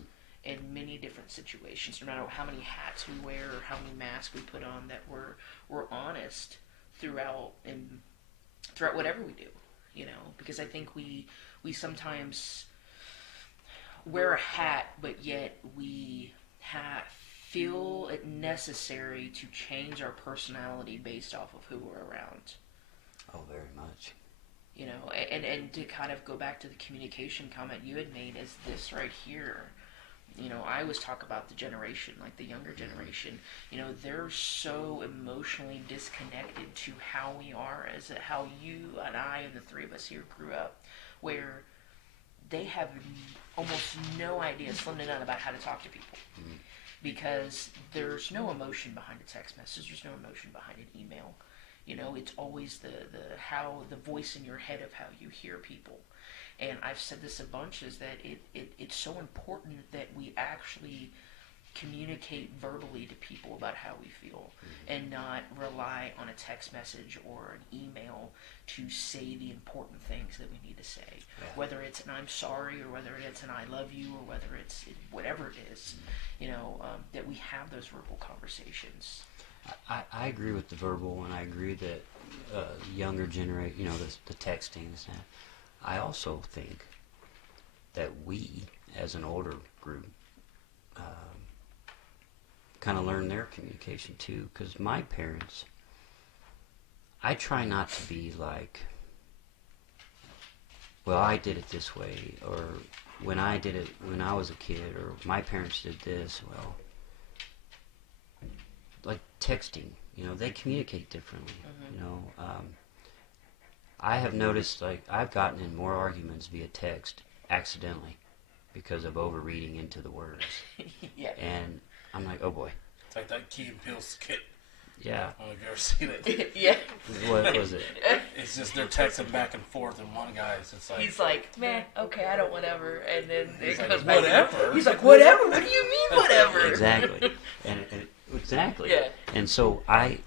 In many different situations, no matter how many hats we wear or how many masks we put on, that we're honest throughout whatever we do, because I think we sometimes wear a hat, but yet we feel it necessary to change our personality based off of who we're around. Oh, very much. And to kind of go back to the communication comment you had made, is this right here. I always talk about the generation, like the younger generation. They're so emotionally disconnected to how we are, how you and I and the three of us here grew up, where they have almost no idea, slim to none, about how to talk to people. Because there's no emotion behind a text message. There's no emotion behind an email. It's always the voice in your head of how you hear people. And I've said this a bunch, is that it's so important that we actually communicate verbally to people about how we feel, and not rely on a text message or an email to say the important things that we need to say. Whether it's an I'm sorry, or whether it's an I love you, or whether it's whatever it is, that we have those verbal conversations. I agree with the verbal, and I agree that younger generation, the texting and that. I also think that we, as an older group, kind of learn their communication too. Because my parents, I try not to be like, well, I did it this way, or when I did it when I was a kid, or my parents did this. Well, like texting, they communicate differently. I have noticed, like, I've gotten in more arguments via text accidentally because of overreading into the words. Yeah. And I'm like, oh boy. It's like that Key and Peele skit. Yeah. I don't know if you've ever seen it. Yeah. What was it? It's just they're texting back and forth, and one guy's just like... He's like, man, okay, I don't whatever. And then it like, goes back. whatever? He's like, whatever? What do you mean, whatever? Exactly. And exactly. Yeah. And so I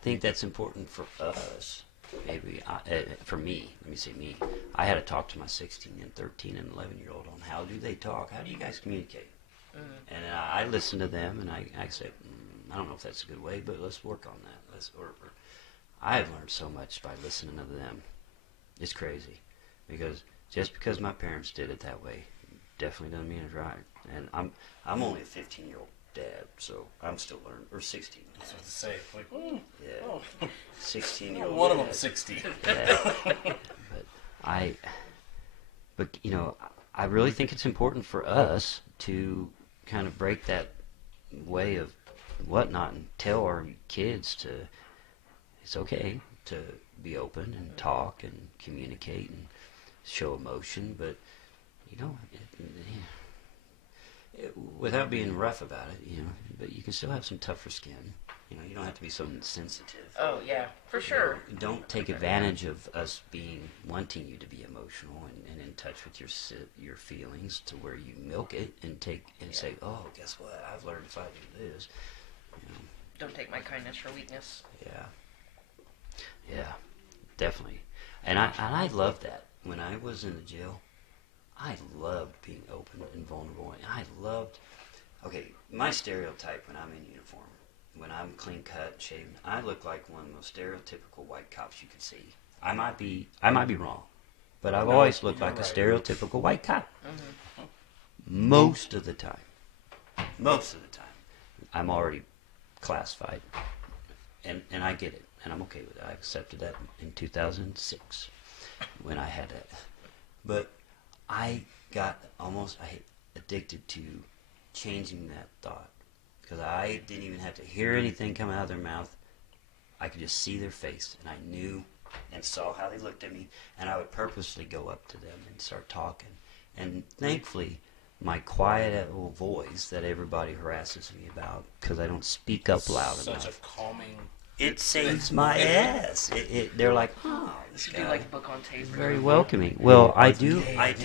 think that's important for us. Maybe for me, let me say me. I had to talk to my 16 and 13 and 11-year-old on how do they talk? How do you guys communicate? And I listen to them, and I say, I don't know if that's a good way, but let's work on that. I have learned so much by listening to them. It's crazy, because just because my parents did it that way definitely doesn't mean it's right. And I'm only a 15-year-old dad, so I'm still learning. Or 16. I was about to say, like, Yeah. oh, 16-year-old. one of them 60. Yeah. But I really think it's important for us to kind of break that way of whatnot and tell our kids it's okay to be open and talk and communicate and show emotion, but without being rough about it, but you can still have some tougher skin. You don't have to be so sensitive. Oh yeah, for sure. Don't take advantage of us wanting you to be emotional and in touch with your feelings to where you milk it and say, oh, guess what? I've learned if I do this. Don't take my kindness for weakness. Yeah, definitely. And I loved that. When I was in the jail, I loved being open and vulnerable. And I loved, my stereotype when I'm in uniform, when I'm clean cut, shaven, I look like one of the most stereotypical white cops you could see. I might be wrong, but I've always looked like a stereotypical white cop. Mm-hmm. Most of the time, I'm already classified, and I get it, and I'm okay with it. I accepted that in 2006 when I had that, but I got addicted to changing that thought. Because I didn't even have to hear anything come out of their mouth. I could just see their face, and I knew and saw how they looked at me, and I would purposely go up to them and start talking. And thankfully, my quiet little voice that everybody harasses me about, because I don't speak up loud enough. Such a calming... It saves my ass. They're like, oh, this guy. Do like book on tape. Very welcoming. Well, I do have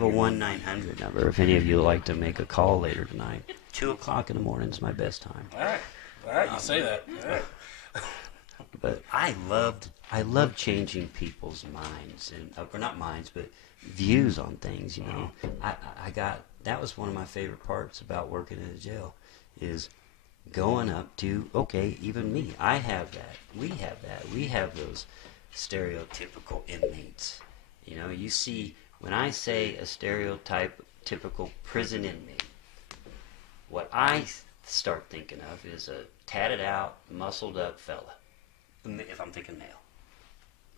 a 1-900 number if any of you would like to make a call later tonight. 2 o'clock in the morning is my best time. All right, you say that. Yeah. But I loved changing people's minds, or not minds, but views on things. That was one of my favorite parts about working in a jail, is going up to, even me, I have that. We have those stereotypical inmates. You see, when I say a stereotypical prison inmate, what I start thinking of is a tatted out, muscled up fella, if I'm thinking male.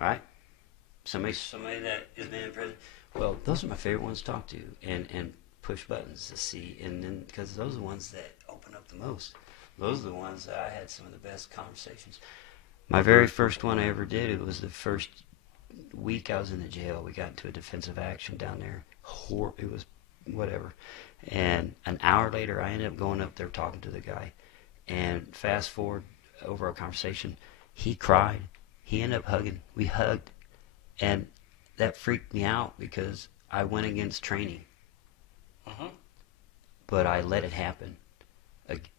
Right? Somebody that has been in prison. Well, those are my favorite ones to talk to and push buttons to see, and then because those are the ones that open up the most. Those are the ones that I had some of the best conversations. My very first one I ever did, it was the first week I was in the jail. We got into a defensive action down there. It was whatever. And an hour later, I ended up going up there talking to the guy. And fast forward over our conversation, he cried. He ended up hugging. We hugged. And that freaked me out because I went against training. But I let it happen.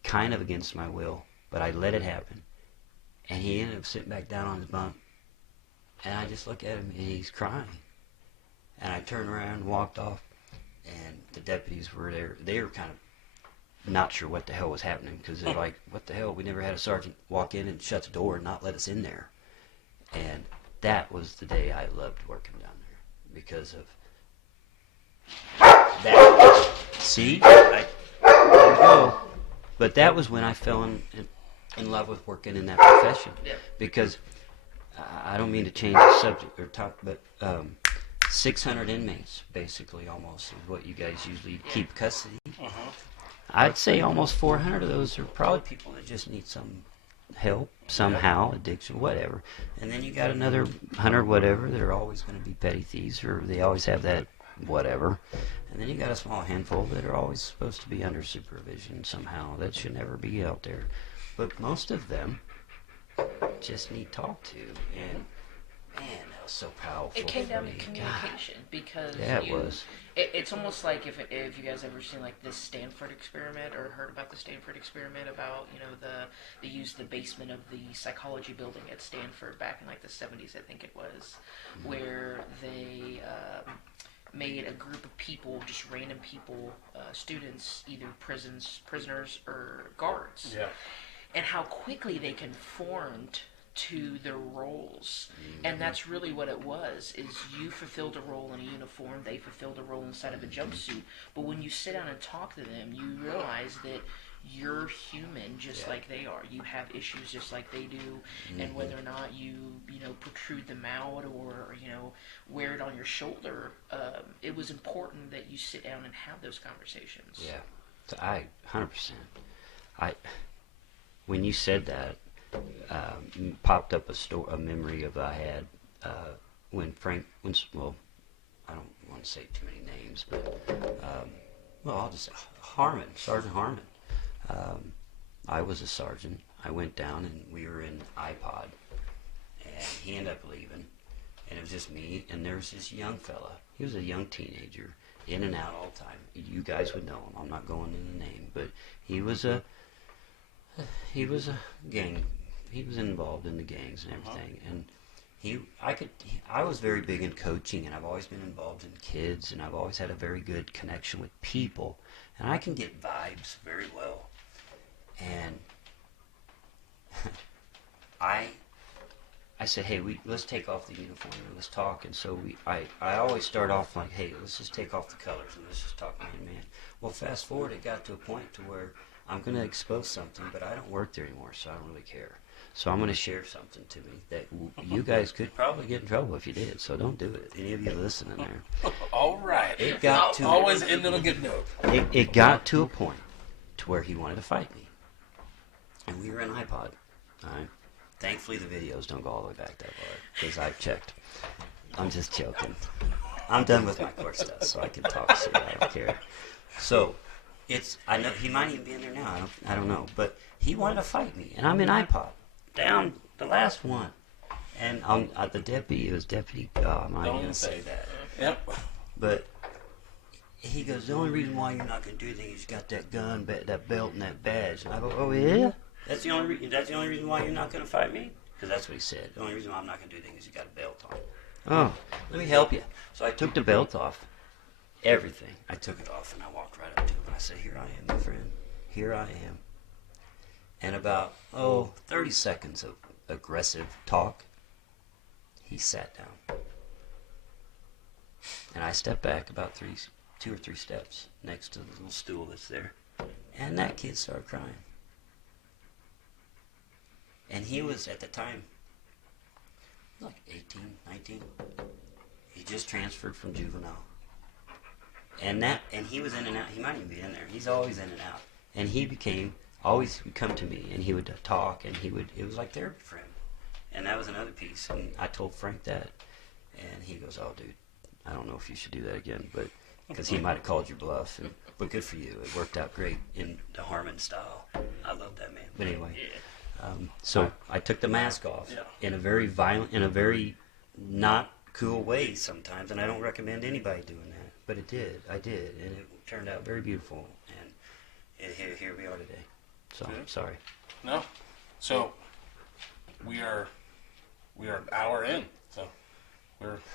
Kind of against my will, but I let it happen. And he ended up sitting back down on his bunk. And I just look at him, and he's crying. And I turned around and walked off, and the deputies were there. They were kind of not sure what the hell was happening, because they're like, what the hell? We never had a sergeant walk in and shut the door and not let us in there. And that was the day I loved working down there, because of that. See? There you go. But that was when I fell in love with working in that profession. Yeah. Because I don't mean to change the subject or talk, but 600 inmates, basically, almost, is what you guys usually keep custody. I'd say almost 400 of those are probably people that just need some help, somehow, addiction, whatever. And then you got another 100 whatever that are always going to be petty thieves, or they always have that whatever. And then you got a small handful that are always supposed to be under supervision somehow. That should never be out there. But most of them just need talked to. And man, that was so powerful. It came for down me. to communication, because Yeah, it was. It's almost like if you guys ever seen like this Stanford experiment or heard about the Stanford experiment about they used the basement of the psychology building at Stanford back in like the 70s, I think it was, where they made a group of people, just random people, students, either prisoners or guards. Yeah. And how quickly they conformed to their roles. And that's really what it was, is you fulfilled a role in a uniform, they fulfilled a role inside of a jumpsuit. But when you sit down and talk to them, you realize that you're human just like they are. You have issues just like they do, and whether or not you protrude them out or wear it on your shoulder, it was important that you sit down and have those conversations. Yeah, so I 100%. When you said that, popped up a memory of I had when well, I don't want to say too many names, but I'll just say Sergeant Harmon. I was a sergeant. I went down and we were in iPod, and he ended up leaving, and it was just me, and there was this young fella. He was a young teenager, in and out all the time. You guys would know him. I'm not going into the name, but he was a gang. He was involved in the gangs and everything, and I was very big in coaching, and I've always been involved in kids, and I've always had a very good connection with people, and I can get vibes very well. And I said, hey, let's take off the uniform and let's talk. And so I always start off like, hey, let's just take off the colors and let's just talk man to man. Well, fast forward, it got to a point to where I'm going to expose something, but I don't work there anymore, so I don't really care. So I'm going to share something to me that you guys could probably get in trouble if you did. So don't do it. Any of you listening there? All right. It got to always end on a good note. It got to a point to where he wanted to fight me, and we were in iPod. All right. Thankfully, the videos don't go all the way back that far because I've checked. I'm just joking. I'm done with my court stuff, so I can talk shit. I don't care. So I know he might even be in there now. I don't know, but he wanted to fight me, and I'm in iPod. Down the last one, and the deputy. It was deputy. I'm not even gonna say that. Yep. But he goes, the only reason why you're not gonna do anything is you got that gun, that belt, and that badge. And I go, oh yeah. That's the only reason why you're not gonna fight me? Because that's what he said. The only reason why I'm not gonna do anything is you got a belt on. Oh, let me help you. So I took the belt off. Everything. I took it off and I walked right up to him and I said, here I am, my friend. Here I am. And about 30 seconds of aggressive talk, he sat down. And I stepped back about 2 or 3 steps next to the little stool that's there. And that kid started crying. And he was, at the time, like 18, 19. He just transferred from juvenile. And he was in and out. He might even be in there. He's always in and out. And he always would come to me, and he would talk, and it was like therapy for him. And that was another piece. And I told Frank that, and he goes, oh, dude, I don't know if you should do that again, but because he might have called your bluff. But good for you. It worked out great in the Harmon style. I love that man. But anyway, so I took the mask off in a very violent, in a very not cool way sometimes, and I don't recommend anybody doing that. But it did. I did, and it turned out very beautiful. And here we are today. So I'm sorry. No. So we are an hour in. So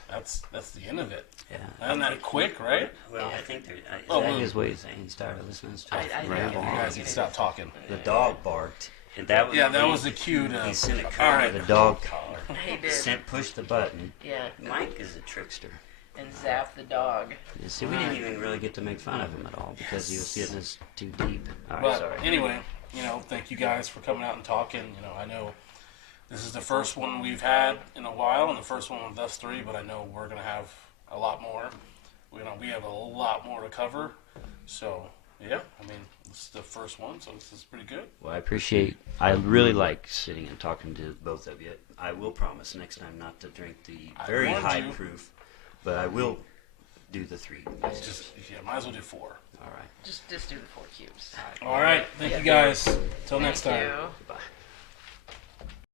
that's the end of it. Yeah. Isn't that quick, right? Well, I think that his way of saying he started listening to stuff. I ramble You on. guys need to stop talking. The dog barked, and that was that was the cue to. He sent a All call right. to the dog collar. Hey, Baird. Push the button. Yeah. Mike is a trickster. And zap the dog. You see, we didn't even really get to make fun of him at all because he was getting us too deep. All right, But sorry. anyway, thank you guys for coming out and talking. I know this is the first one we've had in a while, and the first one with us three. But I know we're gonna have a lot more. We have a lot more to cover. So yeah, this is the first one, so this is pretty good. Well, I really like sitting and talking to both of you. I will promise next time not to drink the very high proof, but I will do the 3. Might as well do 4. All right. Just do the 4 cubes. All right. Thank you guys. Till next time. Thank you.